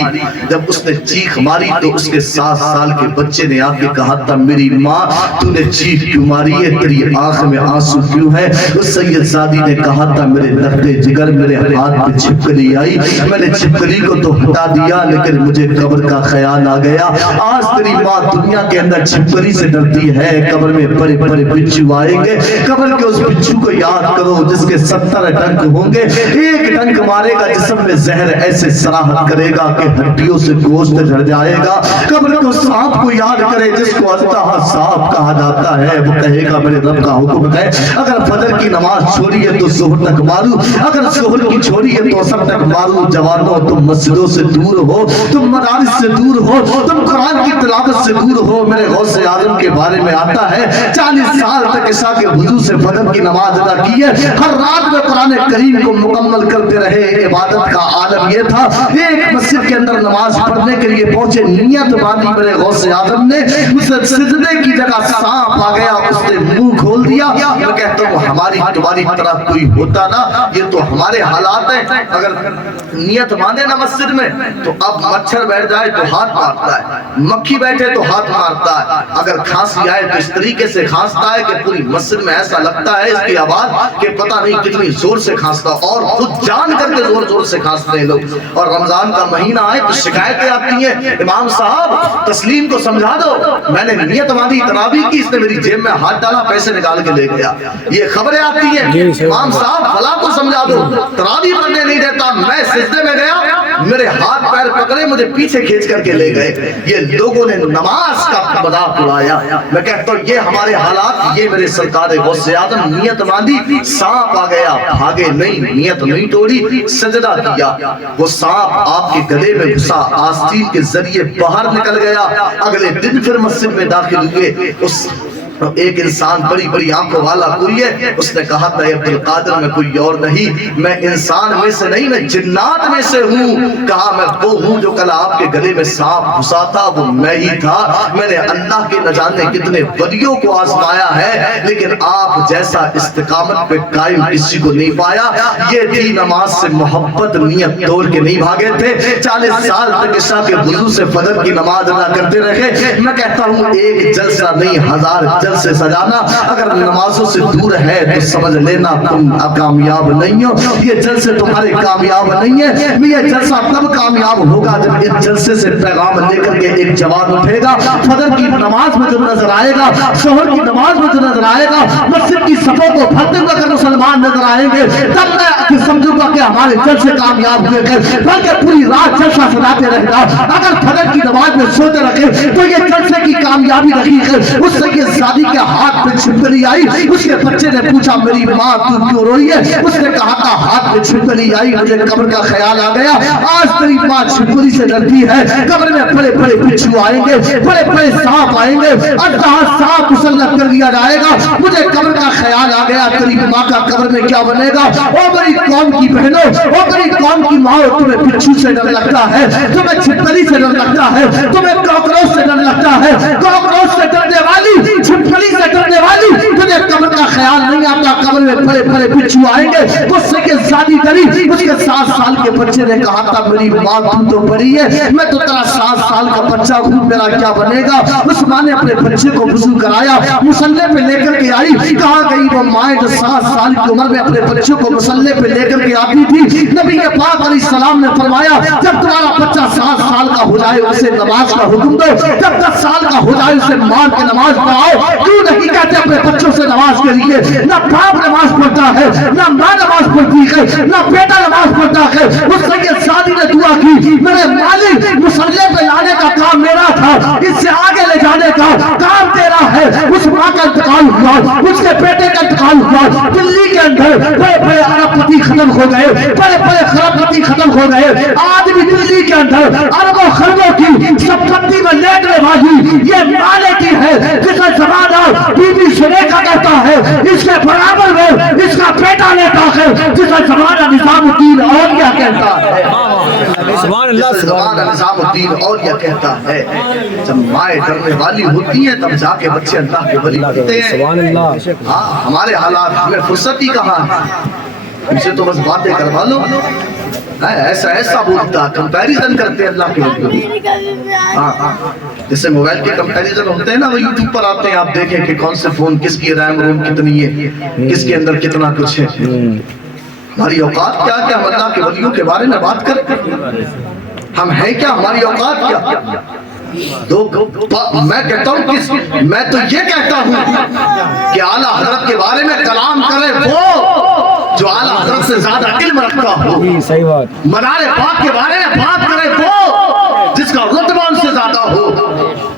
جب اس نے چیخ ماری تو اس کے 7 سال کے بچے نے آ کے کہا تھا میری ماں تو نے چیخ کیوں ماری ہے, تیری آنکھ میں آنسو کیوں ہے؟ اس سید زادی نے کہا تھا میرے لختے جگر میرے ہاتھ میں چھپکلی آئی, میں نے چھپکلی کو تو ہٹا دیا لیکن مجھے قبر کا خیال آ گیا. آج تیری ماں دنیا کے اندر چھپکلی سے ڈرتی ہے, قبر میں بڑے بڑے بچھو آئیں گے. قبر کے اس بچھو کو یاد کرو جس کے 70 ڈنک ہوں گے. ایک ڈنک مارے گا جسم میں زہر ایسے سراحت کرے گا کہ ہڈیوں سے گوشت جھڑ جائے گا. قبر کے اس سانپ کو یاد کرے جس کو اللہ سانپ کہا جاتا ہے, وہ کہے گا میرے رب کا حکم ہے اگر فجر کی نماز چھوڑی ہے تو ظہر تک مارو, اگر ظہر کی چھوڑی ہے تو عصر تک مارو. جوانوں تم مسجدوں سے دور ہو, تم مدارس سے دور ہو, تم قرآن کی تلاوت سے دور ہو. میرے غوث اعظم کے بارے میں آتا ہے 40 سال تک عشاء کے وضو سے فجر کی نماز ادا کی ہے. ہر رات میں قرآن کریم کو مکمل کرتے رہے. عبادت کا عالم یہ تھا, ایک مسجد کے اندر نماز پڑھنے کے لیے پہنچے, نیت باندھی میرے غوث اعظم نے, سجدے کی جگہ سانپ آ گیا, اس نے منہ کھول دیا. میں کہتا ہوں ہماری تمہاری طرح کوئی ہوتا نا, یہ تو ہمارے حالات ہیں. اگر نیت باندھے نا مسجد میں تو اب مچھر بیٹھ جائے تو ہاتھ مارتا ہے, مکھی بیٹھے تو ہاتھ مارتا ہے, اگر کھانسی آئے تو اس طریقے سے کھانستا ہے کہ پوری مسجد میں ایسا لگتا ہے اس کی آواز کہ پتہ نہیں کتنی زور سے کھانستا, اور خود جان کر کے زور زور سے کھانستے ہیں لوگ. اور رمضان کا مہینہ آئے تو شکایتیں آتی ہیں, امام صاحب تسلیم کو سمجھا دو, میں نے نیت باندھی تراویح کی, اس نے میری جیب میں ہاتھ ڈالا پیسے نکال کے لے گیا. یہ خبریں آتی ہیں امام صاحب فلاں کو سمجھا دو, تراویح پڑھنے نہیں دیتا, میں سجدے میں گیا میرے ہاتھ پیر پکڑے مجھے پیچھے کھینچ کر کے لے گئے. یہ لوگوں نے نماز کا مذاق اڑایا. میں کہتا ہوں یہ ہمارے حالات, یہ میرے سرکار غوث اعظم نیت باندھی, سانپ آ گیا, بھاگے نہیں, نیت نہیں توڑی, سجدہ کیا. وہ سانپ آپ کے گلے میں گھسا, آستین کے ذریعے باہر نکل گیا. اگلے دن پھر مسجد میں داخل ہوئے. اس ایک انسان بڑی بڑی آنکھوں والا کوئی ہے, اس نے کہا تھا عبد القادر میں کوئی اور نہیں, میں انسان میں سے نہیں, میں جنات میں سے ہوں. کہا میں وہ ہوں جو کل آپ کے گلے میں سانپ گھسا تھا, وہ میں ہی تھا. میں نے اللہ کے نہ جانے کتنے ولیوں کو آزمایا ہے, لیکن آپ جیسا استقامت پہ قائم کسی کو نہیں پایا. یہ تھی نماز سے محبت, نیت توڑ کے نہیں بھاگے تھے. 40 سال تک عشاء کے وضو سے فجر کی نماز ادا کرتے رہے. میں کہتا ہوں ایک جلسہ نہیں 1000 سے سجانا. اگر نمازوں سے دور ہے تو سمجھ لینا تم کامیاب نہیں ہو. یہ جلسے تمہارے کامیاب نہیں ہے. یہ جلسہ تب کامیاب ہوگا جب اس جلسے سے پیغام لے کر کے ایک جوان اٹھے گا, فجر کی نماز میں جو نظر آئے گا, شوہر کی نماز میں جو نظر آئے گا, مسجد کی صفوں کو بھرتے ہوئے اگر مسلمان نظر آئیں گے, تب میں سمجھوں گا کہ ہمارے جلسے کامیاب ہوئے گئے. بلکہ پوری رات جلسہ سجاتے رہے گا, اگر فجر کی نماز میں سوتے رکھے تو یہ جلسے کی کامیابی رہی ہے. اس سے یہ شادی کے ہاتھ پہ چھپکلی آئی. اس کے بچے نے پوچھا میری ماں تو کیوں روئی ہے؟ اس نے کہا تھا ہاتھ پہ چھپکلی آئی, مجھے قبر کا خیال آ گیا. آج تیری ماں چھپکلی سے ڈرتی ہے, قبر میں بڑے بڑے بچھو آئیں گے, بڑے بڑے سانپ آئیں گے, اور جہاں سانپ مسلط کر دیا جائے گا, مجھے قبر کا خیال آ گیا تیری ماں کا قبر میں کیا بنے گا. او میری قوم کی بہنوں, او میری قوم کی ماں, تمہیں بچھو سے ڈر لگتا ہے, تمہیں چھپکلی سے ڈر لگتا ہے, تمہیں کاکروچ سے ڈر لگتا ہے. کاکروچ سے ڈرنے والی, چھپکلی سے ڈرنے والی, تجھے قبر کا خیال نہیں آتا. قبر میں بڑے بڑے بچھو آئیں گے. اس سے کہ شادی کری, اس کے 7 سال کے بچے نے کہا تھا میری ماں تو بڑی ہے, میں تو تیرا 7 سال کا بچہ ہوں, میرا کیا بنے گا. اس ماں نے اپنے بچے کو وضو کرایا, مصلے پہ لے کر کے آئی. کہاں گئی وہ ماں جو 7 سال کی عمر میں اپنے بچے کو مصلے پہ لے کر کے آتی تھی؟ نبی پاک علیہ السلام نے فرمایا جب تمہارا بچہ 7 سال کا ہو جائے اسے نماز کا حکم دو, جب 10 سال کا ہو جائے اسے مار کے نماز پڑھاؤ. کیوں نہیں کہتے اپنے بچوں سے نماز کے لیے؟ نہ باپ نماز پڑھتا ہے, نہ ماں نماز پڑھتی ہے, نہ بیٹا نماز پڑھتا ہے. اس سید سادی نے دعا کی, میرے مالک مصلے پہ لانے کا کام میرا تھا, اس سے آگے لے جانے کا کام تیرا ہے. उस माँ का इंतकाल हुआ, उसके बेटे का इंतकाल हुआ। दिल्ली के अंदर बड़े बड़े अरबपति खत्म हो गए, बड़े बड़े खरबपति खत्म हो गए। आज भी दिल्ली के अंदर अरबों खरबों की संपत्ति में लेटने वाली ये मालिकी है जिसका जमाना बीबी सुलेखा कहता है, इसके बराबर में इसका बेटा लेता है जिसका जमाना निजामुद्दीन औलिया कहता है। निजामुद्दीन औलिया कहता है, जब माएँ डरने वाली होती हैं तब जाके बच्चे अल्लाह के वली बनते हैं। हाँ, हमारे हालात, हमें फुर्सत ही कहाँ है, इनसे तो बस बातें करवा लो। ऐसा ऐसा बोलता, कंपैरिजन करते हैं अल्लाह के वली। हाँ, जैसे मोबाइल के कंपैरिजन होते हैं ना, वो यूट्यूब पर आते हैं, आप देखें कि कौन से फोन, किसकी रैम रोम कितनी है, किसके अंदर कितना कुछ है। हमारी औकात क्या है कि हम अल्लाह के वलियों के बारे में बात करें? हम हैं क्या? हमारी औकात क्या? मैं कहता हूँ मैं तो ये कहता हूँ कि आला हजरत के बारे में कलाम करे वो जो आला हजरत से ज्यादा इल्म रखता हो। सही बात। मनारे पाक के बारे में बात करे वो जिसका रुतबा उनसे ज्यादा हो।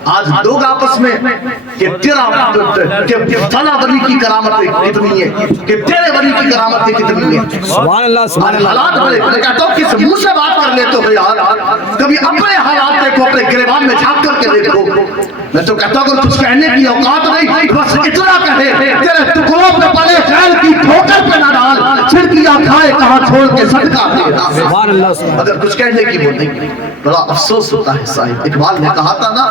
आज लोग आपस में कि तेरा कि फला वली की करामतें कितनी है, कि तेरे वली की करामतें कितनी है। सुभान अल्लाह, सुभान अल्लाह। हालात बड़े, मैं कहता हूँ किस मुंह से बात कर लेते हो यार? कभी अपने हालात देखो, अपने गिरबान में झांक करके देखो। मैं तो कहता हूँ कुछ कहने की औकात नहीं, बस इतना कहे तेरे टुकड़ों पे पड़े खैर की ठोकर पे ना डाल, छिड़कियां खाए कहाँ छोड़ के सदका दे। सुभान अल्लाह, सुभान अल्लाह। अगर कुछ कहने की वो नहीं, बड़ा अफसोस होता है साहिब। इकबाल ने कहा था ना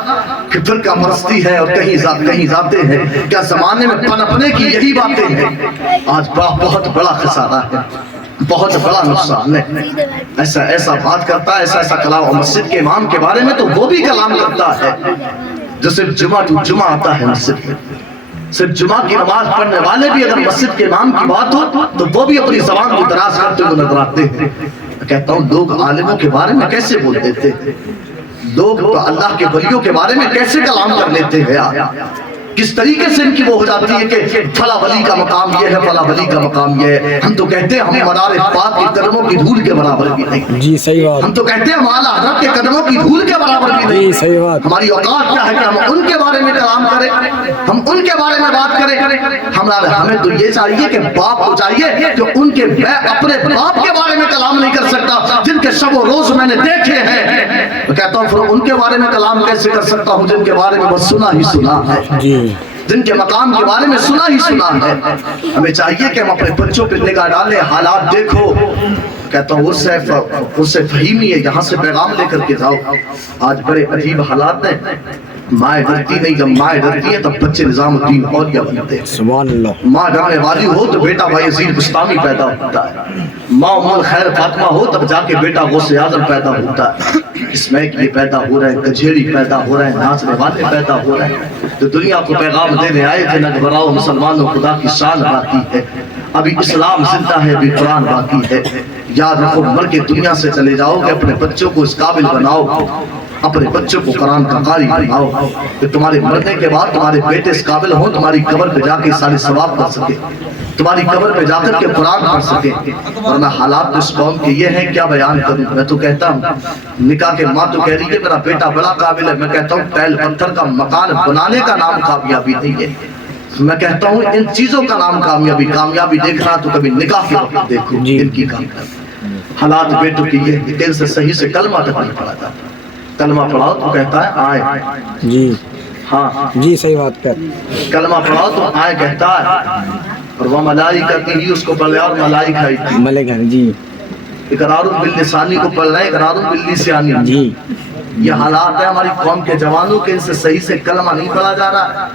कि फिरका परस्ती है और कहीं जाते हैं, क्या जमाने में पनपने की यही बातें हैं। आज बहुत बड़ा खसारा है, बहुत बड़ा नुकसान है। ऐसा बात करता है, ऐसा कलाम। और मस्जिद के इमाम के बारे में तो वो भी कलाम करता है जो सिर्फ जुमा आता है मस्जिद में। सिर्फ जुमा की नमाज पढ़ने वाले भी अगर मस्जिद के इमाम की बात हो तो वो भी अपनी जबान को दराज करते हुए नजर आते हैं। कहता हूँ लोग आलिमों के बारे में कैसे बोल देते हैं, लोग तो अल्लाह के वलियों के बारे में कैसे कलाम कर लेते हैं यार। किस तरीके से इनकी वो हो जाती है कि फला वली का मकाम ये है, फला वली का मकाम ये है। हम तो कहते हैं हम मनारे पाक के कदमों की धूल के बराबर भी नहीं। जी सही बात। हम तो कहते हैं हम आला हज़रत के कदमों की धूल के बराबर भी नहीं। जी सही बात। हमारी औकात क्या है कि हम उनके बारे में कलाम करें, हम उनके बारे में बात करें। हमें तो ये चाहिए कि बाप को चाहिए जो उनके, मैं अपने बाप के बारे में कलाम नहीं कर सकता जिनके शब रोज मैंने देखे हैं। मैं कहता हूँ फिर उनके बारे में कलाम कैसे कर सकता हूँ जिनके बारे में बस सुना ही सुना है, जी, जिनके मकाम के बारे में सुना ही सुना है। हमें चाहिए कि हम अपने बच्चों पर निगाह डालें, हालात देखो। कहता हूँ उससे फहीमी है, यहाँ से पैगाम लेकर के जाओ। आज बड़े अजीब हालात हैं, माएँ डरती नहीं, जब माएँ डरती है तब बच्चे निजामुद्दीन औलिया बनते हैं। सुभान अल्लाह। माँ डरने वाली हो तो बेटा बायजीद बुस्तामी पैदा होता है, माँ उम्मुल खैर फातिमा हो तब जाके बेटा गौसे आज़म पैदा होता है। इसमें ये पैदा हो रहे हैं, गजेड़ी पैदा हो रहे हैं, नाचने वाले पैदा हो रहे हैं। तो दुनिया को पैगाम देने आए थे न घबराओ मुसलमानों, खुदा की शान बाकी है, अभी इस्लाम जिंदा है, अभी कुरान बाकी है। याद रखो मर के दुनिया से चले जाओगे, अपने बच्चों को इस काबिल बनाओ, अपने बच्चों को कुरान का कारी बनाओ कि तुम्हारे मरने के बाद तुम्हारे बेटे इस काबिल हो तुम्हारी कब्र पे जाके सारे सवाब कर सके, तुम्हारी कब्र पे जाकर के कुरान पढ़ सके। वरना हालात इस कौम के ये हैं, क्या बयान करूं। मैं तो कहता हूँ निकाह के माँ तो कह रही है मेरा बेटा बड़ा काबिल है, मैं कहता हूँ टैल पत्थर का मकान बनाने का नाम कामयाबी नहीं है। मैं कहता हूँ इन चीजों का नाम कामयाबी देखना तो कभी निकाह के वक्त देखो इनकी कामयाबी। हालात बेटों की ये दिल से सही से कलमा तक नहीं पढ़ा जाता, कलमा पढ़ाओ तो कहता है आए, जी हाँ जी सही बात कर। कलमा पढ़ाओ तो आए कहता है, और वह मलाइका ही उसको पढ़े और मलाइका ही मलेगा जी। इकरारुल बिल लिसानी को पढ़ रहे हैं, इकरारुल बिल लिसानी जी। ये हालात है हमारी कौम के जवानों के, इनसे सही से कलमा नहीं पढ़ा जा रहा।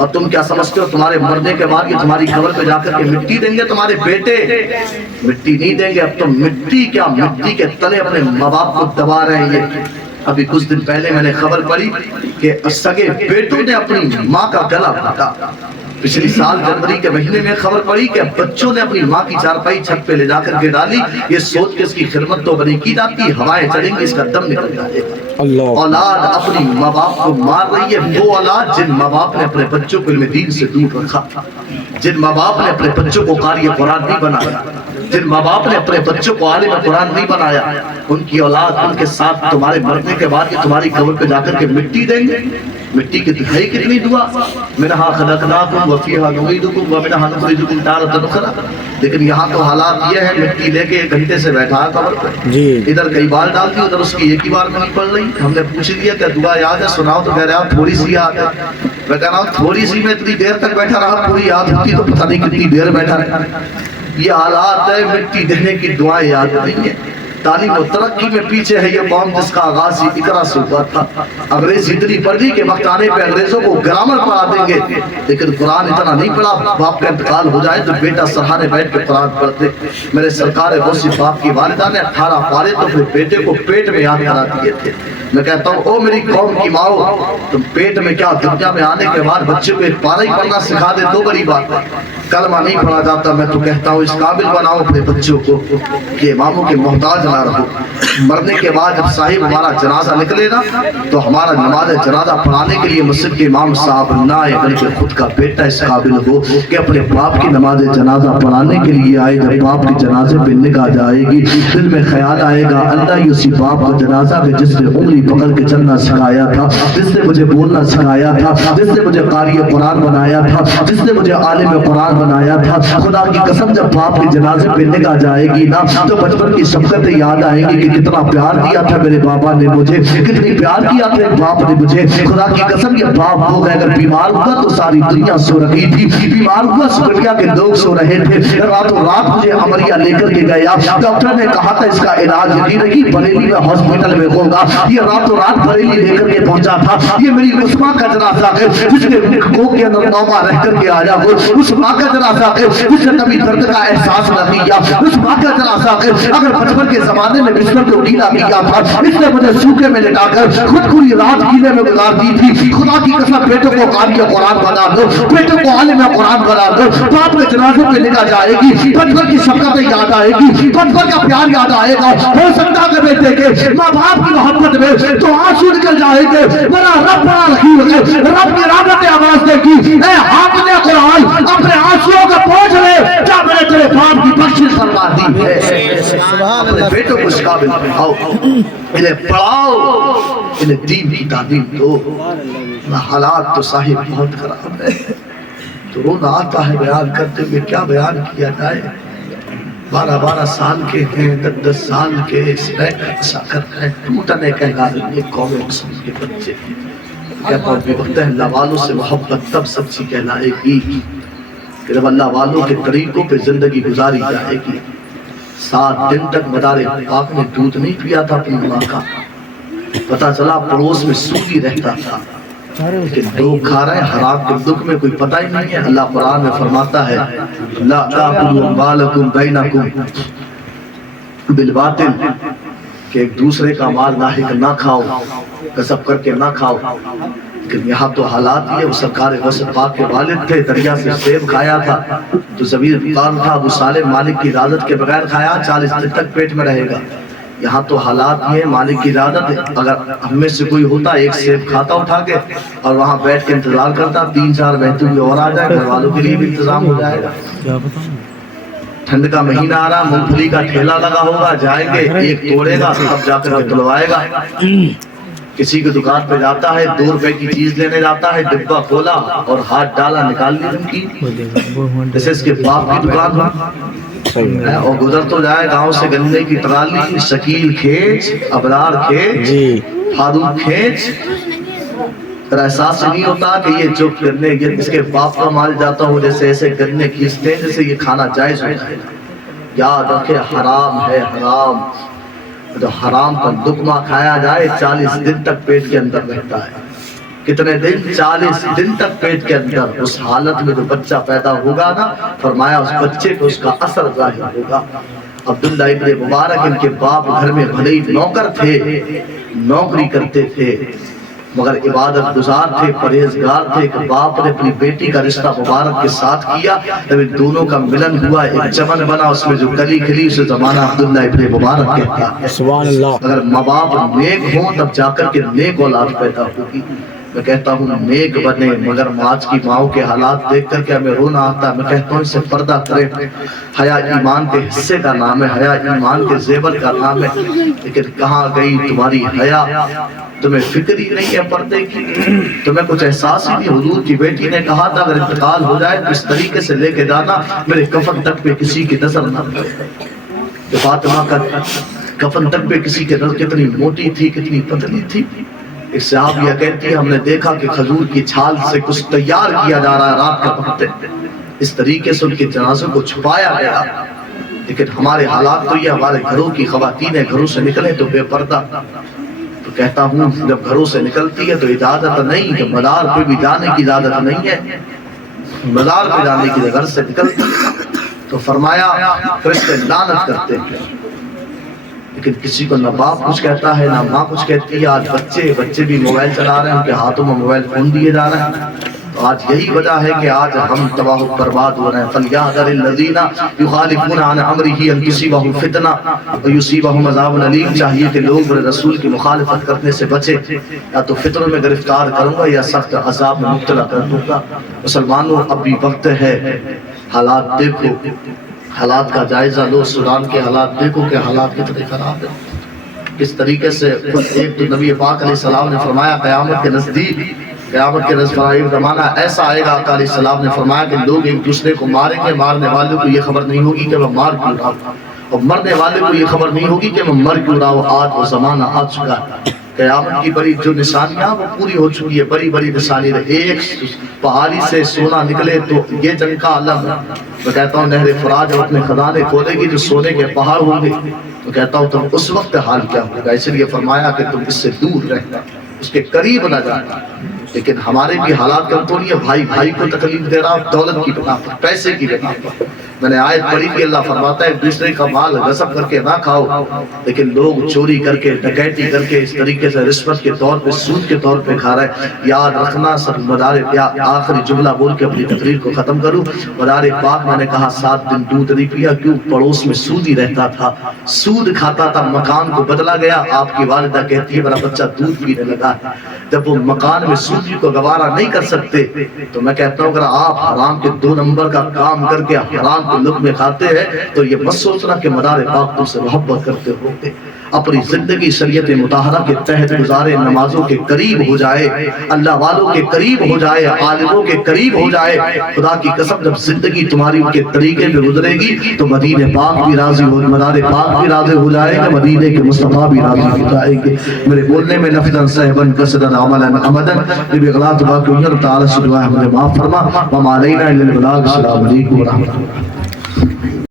और तुम क्या समझते हो तुम्हारे मरने के बाद ये तुम्हारी कब्र पे जाकर के मिट्टी देंगे तुम्हारे बेटे? मिट्टी नहीं देंगे। अब तो मिट्टी क्या, मिट्टी के तले अपने माँ बाप को दबा रहे हैं ये। अभी कुछ दिन पहले मैंने खबर पढ़ी कि सगे बेटों ने अपनी माँ का गला काटा। पिछली साल जनवरी के महीने में खबर पड़ी कि बच्चों ने अपनी माँ की चारपाई छत पे ले जाकर के डाली, ये सोच के इसकी खिदमत तो बनी की जाती, हवाएं चलेंगी इसका दम निकल जाएगा। औलाद अपनी माँ बाप को मार रही है, वो औलाद जिन माँ बाप ने अपने बच्चों को इल्म दीन से दूर रखा, जिन माँ बाप ने अपने बच्चों को कारी कुरान नहीं बनाया, जिन माँ बाप ने अपने बच्चों को आलिम कुरान नहीं बनाया, उनकी औलाद उनके साथ तुम्हारे मरने के बाद तुम्हारी कब्र पे जाकर के मिट्टी देंगे। مٹی کی دکھائی کتنی دعا، منہا خلقناکم وفیہا نعیدکم ومنہا نخرجکم تارۃ اخری. لیکن یہاں تو حالات یہ ہے مٹی لے کے 1 گھنٹے سے بیٹھا ہے قبر پہ، جی ادھر کئی بار ڈالتی ادھر اس کی ایک ہی بار میں نہیں پڑھ رہی. ہم نے پوچھ لیا کہ دعا یاد ہے سناؤ، تو کہہ رہے آپ تھوڑی سی یاد ہے. میں کہہ رہا ہوں تھوڑی سی میں اتنی دیر تک بیٹھا رہا، پوری یاد ہوتی تو پتہ نہیں کتنی دیر بیٹھا رہا. یہ حالات ہے، مٹی دینے کی دعائیں یاد نہیں ہے. تعلیم و ترقی میں پیچھے ہے یہ قوم جس کا آغاز ہی اقرا سے ہوا تھا. انگریزی اتنی پڑھ لی کہ وقت آنے پہ انگریزوں کو گرامر پڑھا دیں گے، لیکن قرآن اتنا نہیں پڑھا. باپ کا انتقال ہو جائے تو بیٹا سرحانے بیٹھ کے قرآن پڑھتے. میرے سرکار غوث باپ کی والدہ نے 18 پارے تو پھر بیٹے کو پیٹ میں یاد کرا دیے تھے. میں کہتا ہوں او میری قوم کی ماؤ، تم پیٹ میں کیا دنیا میں آنے کے بعد بچے کو ایک پارہ ہی پڑھنا سکھا دے تو بڑی بات ہے. کلمہ نہیں پڑھا جاتا. میں تو کہتا ہوں اس قابل بناؤ اپنے بچوں کو کہ اماموں کے محتاج نہ رہو. مرنے کے بعد جب صاحب ہمارا جنازہ نکلے گا تو ہمارا نماز جنازہ پڑھانے کے لیے مسجد کے امام صاحب نہ آئے بلکہ خود کا بیٹا اس قابل ہو کہ اپنے باپ کی نماز جنازہ پڑھانے کے لیے آئے. جب باپ کے جنازے پہ نگاہ جائے گی دل میں خیال آئے گا اللہ ہی اسی باپ کا جنازہ کہ جس نے انگلی پکڑ کے چلنا سکھایا تھا، جس نے مجھے بولنا سکھایا تھا، جس نے مجھے قاری قرآن بنایا تھا، جس نے مجھے عالم قرآن بنایا تھا. خدا کی قسم جب باپ کے جنازے پہ نگاہ جائے گی نا تو بچپن کی شفقتیں یاد آئیں گی کہ کتنا پیار دیا تھا میرے بابا نے مجھے، کتنی پیار کیا تھا ایک باپ نے مجھے. خدا کی قسم یہ باپ ہو گئے. اگر بیمار ہوا تو ساری دنیا سو رہی تھی، بیمار ہوا سکریا کے لوگ سو رہے تھے. راتوں رات مجھے عملیہ لے کر کے گیا. ڈاکٹر نے کہا تھا اس کا علاج یہی رہی بریلی میں ہاسپٹل میں ہوگا. یہ راتوں رات بریلی لے کر کے پہنچا تھا. یہ میری اس ماں کا جنازہ ہے جس نے کوک کے اندر نوما رہ کر کے آیا ہو. اس ماں کا جنازہ ہے جس نے کبھی درد کا احساس نہ کیا. اس ماں کا جنازہ ہے اگر بچپن کے زمانے میں بستر کو ڈھیلا کیا تھا اس نے مجھے سوکھے میں لٹا کر خود پوری رات گیلے میں گزار دی تھی. خدا کی قسم بیٹوں کو قاری قرآن بنا دو، بیٹوں کو عالم قرآن بنا دو. باپ کے جنازے پہ نگاہ جائے گی، بچپن کی شفقتیں یاد آئے گی، بچپن کا پیار یاد آئے گا. ہو سکتا ہے بیٹے کے ماں باپ کی محبت میں تو آنسو نکل جائے گے. بڑا رب بڑا رحیم ہے، رب کی رحمت آواز دے گی اے حافظ قرآن اپنے آنسوؤں کو پوچھ لے کیا میں نے تیرے باپ کی بخشش فرما دی ہے. سبحان اپنے اللہ. بیٹوں کو اس قابل بناؤ، انہیں پڑھاؤ، انہیں دین کی تعلیم دو. حالات تو صاحب بہت خراب ہے، تو رونا آتا ہے بیان کرتے ہوئے کیا بیان کیا جائے. 12 سال کے ہیں، 10 سال کے ایسا کر رہے ہیں ٹوٹنے کے گارے یہ قوم مسلم کے بچے. کہتا ہوں کہ وقت اللہ والوں سے محبت تب سچی کہلائے گی کہ جب اللہ والوں کے طریقوں پہ زندگی گزاری جائے گی. 7 دن تک مدار پاک نے دودھ نہیں پیا تھا اپنی ماں کا. پتہ چلا پڑوس میں سودی رہتا تھا لیکن لوگ کھا رہے ہیں حرام کے دکھ میں کوئی پتہ ہی نہیں ہے. اللہ قرآن میں فرماتا ہے لا تاکلوا اموالکم بینکم بالباطل کہ ایک دوسرے کا مال ناحق نہ کھاؤ، غصب کر کے نہ کھاؤ. لیکن یہاں تو حالات یہ، وہ سرکار غوث پاک کے والد تھے، دریا سے سیب کھایا تھا تو زمیر قان تھا، ابو صالح مالک کی اجازت کے بغیر کھایا 40 دن تک پیٹ میں رہے گا. یہاں تو حالات یہ مالک کی اجازت ہے. اگر ہم میں سے کوئی ہوتا ایک سیب کھاتا اٹھا کے اور وہاں بیٹھ کے انتظار کرتا 3-4 بہتے ہوئے اور آ جائے، گھر والوں کے لیے بھی انتظام ہو جائے گا. ٹھنڈ کا مہینہ آ رہا، مونگ پھلی کا ٹھیلا لگا ہوگا، جائیں گے ایک توڑے گا تب جا کر کے تلوائے گا. کسی کی دکان پہ جاتا ہے 2 روپے کی چیز لینے جاتا ہے، ڈبہ کھولا اور ہاتھ ڈالا نکال لی ان کی جیسے اس کے باپ کی دکان ہو. اور گزر تو جائے گاؤں سے گنے کی ٹرالی، شکیل کھینچ، ابرار کھینچ، فاروق کھینچ. احساس نہیں ہوتا کہ یہ جو گنے اس کے باپ کا مال جاتا ہو جیسے ایسے گنے کھینچتے ہیں جیسے یہ کھانا جائز ہو جائے. یاد رکھے حرام ہے حرام. جو حرام کا لقمہ کھایا جائے 40 دن تک پیٹ کے اندر رہتا ہے. کتنے دن؟ 40 دن تک پیٹ کے اندر. اس حالت میں جو بچہ پیدا ہوگا نا، فرمایا اس بچے کو اس کا اثر ظاہر ہوگا. عبداللہ ابن مبارک ان کے باپ گھر میں بھلے ہی نوکر تھے، نوکری کرتے تھے مگر عبادت گزار تھے، پرہیزگار تھے. کہ باپ نے اپنی بیٹی کا رشتہ مبارک کے ساتھ کیا، جب ان دونوں کا ملن ہوا ایک چمن بنا، اس میں جو کلی کھلی اسے زمانہ عبداللہ ابن مبارک کہتا ہے. سبحان اللہ. اگر ماں باپ نیک ہوں تب جا کر کے نیک اولاد پیدا ہوگی. میں کہتا ہوں نیک بنے، مگر آج کی ماؤں کے حالات دیکھ کر کے ہمیں رونا آتا ہے۔ میں کہتا ہوں اسے پردہ کریں، حیا ایمان کے حصے کا نام ہے، حیا ایمان کے زیور کا نام ہے، لیکن کہاں گئی تمہاری حیا؟ تمہیں فکر ہی نہیں ہے پردے کی، تمہیں کچھ احساس ہی نہیں۔ حضور کی بیٹی نے کہا تھا اگر انتقال ہو جائے تو اس طریقے سے لے کے جانا میرے کفن تک پہ کسی کی نظر نہ پڑے۔ فاطمہ کا کفن تک پہ کسی کی نظر کتنی موٹی تھی، کتنی پتلی تھی۔ ایک صحابیہ کہتی ہے ہم نے دیکھا کہ کھجور کی چھال سے کچھ تیار کیا جا رہا ہے رات کا وقت، اس طریقے سے ان کے جنازوں کو چھپایا گیا۔ لیکن ہمارے حالات تو یہ، ہمارے گھروں کی خواتینیں گھروں سے نکلیں تو بے پردہ۔ تو کہتا ہوں جب گھروں سے نکلتی ہے تو اجازت نہیں کہ مزار پہ بھی جانے کی اجازت نہیں ہے، مزار پہ جانے کی، گھر سے نکلتی تو فرمایا فرشتے لعنت کرتے ہیں، لیکن کسی کو نہ باپ کچھ کہتا ہے نہ ماں کچھ کہتی ہے۔ آج بچے بھی موبائل چلا رہے ہیں، ان کے ہاتھوں میں موبائل فون دیے جا رہے ہیں، تو آج یہی وجہ ہے کہ آج ہم تباہ و برباد ہو رہے ہیں۔ فَلْيَحْذَرِ الَّذِينَ يُخَالِفُونَ عَنْ أَمْرِهِ أَن تُصِيبَهُمْ فِتْنَةٌ وَيُصِيبَهُمْ عَذَابٌ أَلِيمٌ۔ چاہیے کہ لوگ میرے رسول کی مخالفت کرنے سے بچے، یا تو فتنوں میں گرفتار کروں گا یا سخت عذاب میں مبتلا کر دوں گا۔ مسلمانوں اب بھی وقت ہے، حالات دیکھو، حالات کا جائزہ لو، سودان کے حالات دیکھو کہ حالات کتنے خراب ہیں، کس طریقے سے۔ ایک تو نبی پاک علیہ السلام نے فرمایا قیامت کے نزدیک، قیامت کے نزدیک ایک زمانہ ایسا آئے گا، آقا علیہ السلام نے فرمایا کہ لوگ ایک دوسرے کو ماریں گے، مارنے والوں کو یہ خبر نہیں ہوگی کہ میں مار کیوں رہا ہوں، اور مرنے والے کو یہ خبر نہیں ہوگی کہ میں مر کیوں رہا ہوں۔ آج وہ زمانہ آ چکا ہے، قیامت کی بڑی جو نشانیاں وہ پوری ہو چکی ہے، بڑی بڑی نشانی ہے۔ ایک پہاڑی سے سونا نکلے تو یہ جنگ کا عالم ہے۔ میں کہتا ہوں نہر فرات جب اپنے خزانے کھولے گی جو سونے کے پہاڑ ہوں گے، تو کہتا ہوں تم اس وقت حال کیا ہوگا۔ اس لیے فرمایا کہ تم اس سے دور رہنا، اس کے قریب نہ جانا۔ لیکن ہمارے بھی حالات کم تو نہیں ہے، بھائی بھائی کو تکلیف دے رہا، دولت کی بنا پر، پیسے کی بنا پر۔ میں نے آیت پڑھی کہ اللہ فرماتا ہے ایک دوسرے کا مال غصب کر کے نہ کھاؤ، لیکن لوگ چوری کر کے، ڈکیتی کر کے، اس طریقے سے رشوت کے طور پہ، سود کے طور پہ کھا رہے ہیں۔ یاد رکھنا سب مدار آخری جملہ بول کے اپنی تقریر کو ختم کروں۔ مدار پاک میں نے کہا 7 دن دودھ نہیں پیا، کیوں؟ پڑوس میں سود ہی رہتا تھا، سود کھاتا تھا، مکان کو بدلا گیا۔ آپ کی والدہ کہتی ہے میرا بچہ دودھ پینے لگا۔ جب وہ مکان میں سودی کو گوارا نہیں کر سکتے تو میں کہتا ہوں اگر آپ حرام کے 2 نمبر کا کام کر کے حرام کو لقمے کھاتے ہیں تو یہ مت سوچنا کہ مدار پاک تم سے محبت کرتے ہوتے۔ اپنی زندگی شریعت مطہرہ کے تحت گزارے، نمازوں کے قریب ہو جائے، اللہ والوں کے قریب ہو جائے، عالموں کے قریب ہو جائے۔ خدا کی قسم جب زندگی تمہاری ان کے طریقے میں گزرے گی تو مدینہ پاک بھی راضی ہو، مدار پاک بھی راضی ہو جائے گا، مدینے کے مصطفیٰ بھی راضی ہو جائیں گے۔ میرے بولنے میں لفظاً صحباً قصداً عملاً عمداً یہ بغلات باقی تعالیٰ سے دعا ہے مجھے معاف فرما۔ وما علینا الا البلاغ۔ السلام علیکم ورحمۃ اللہ۔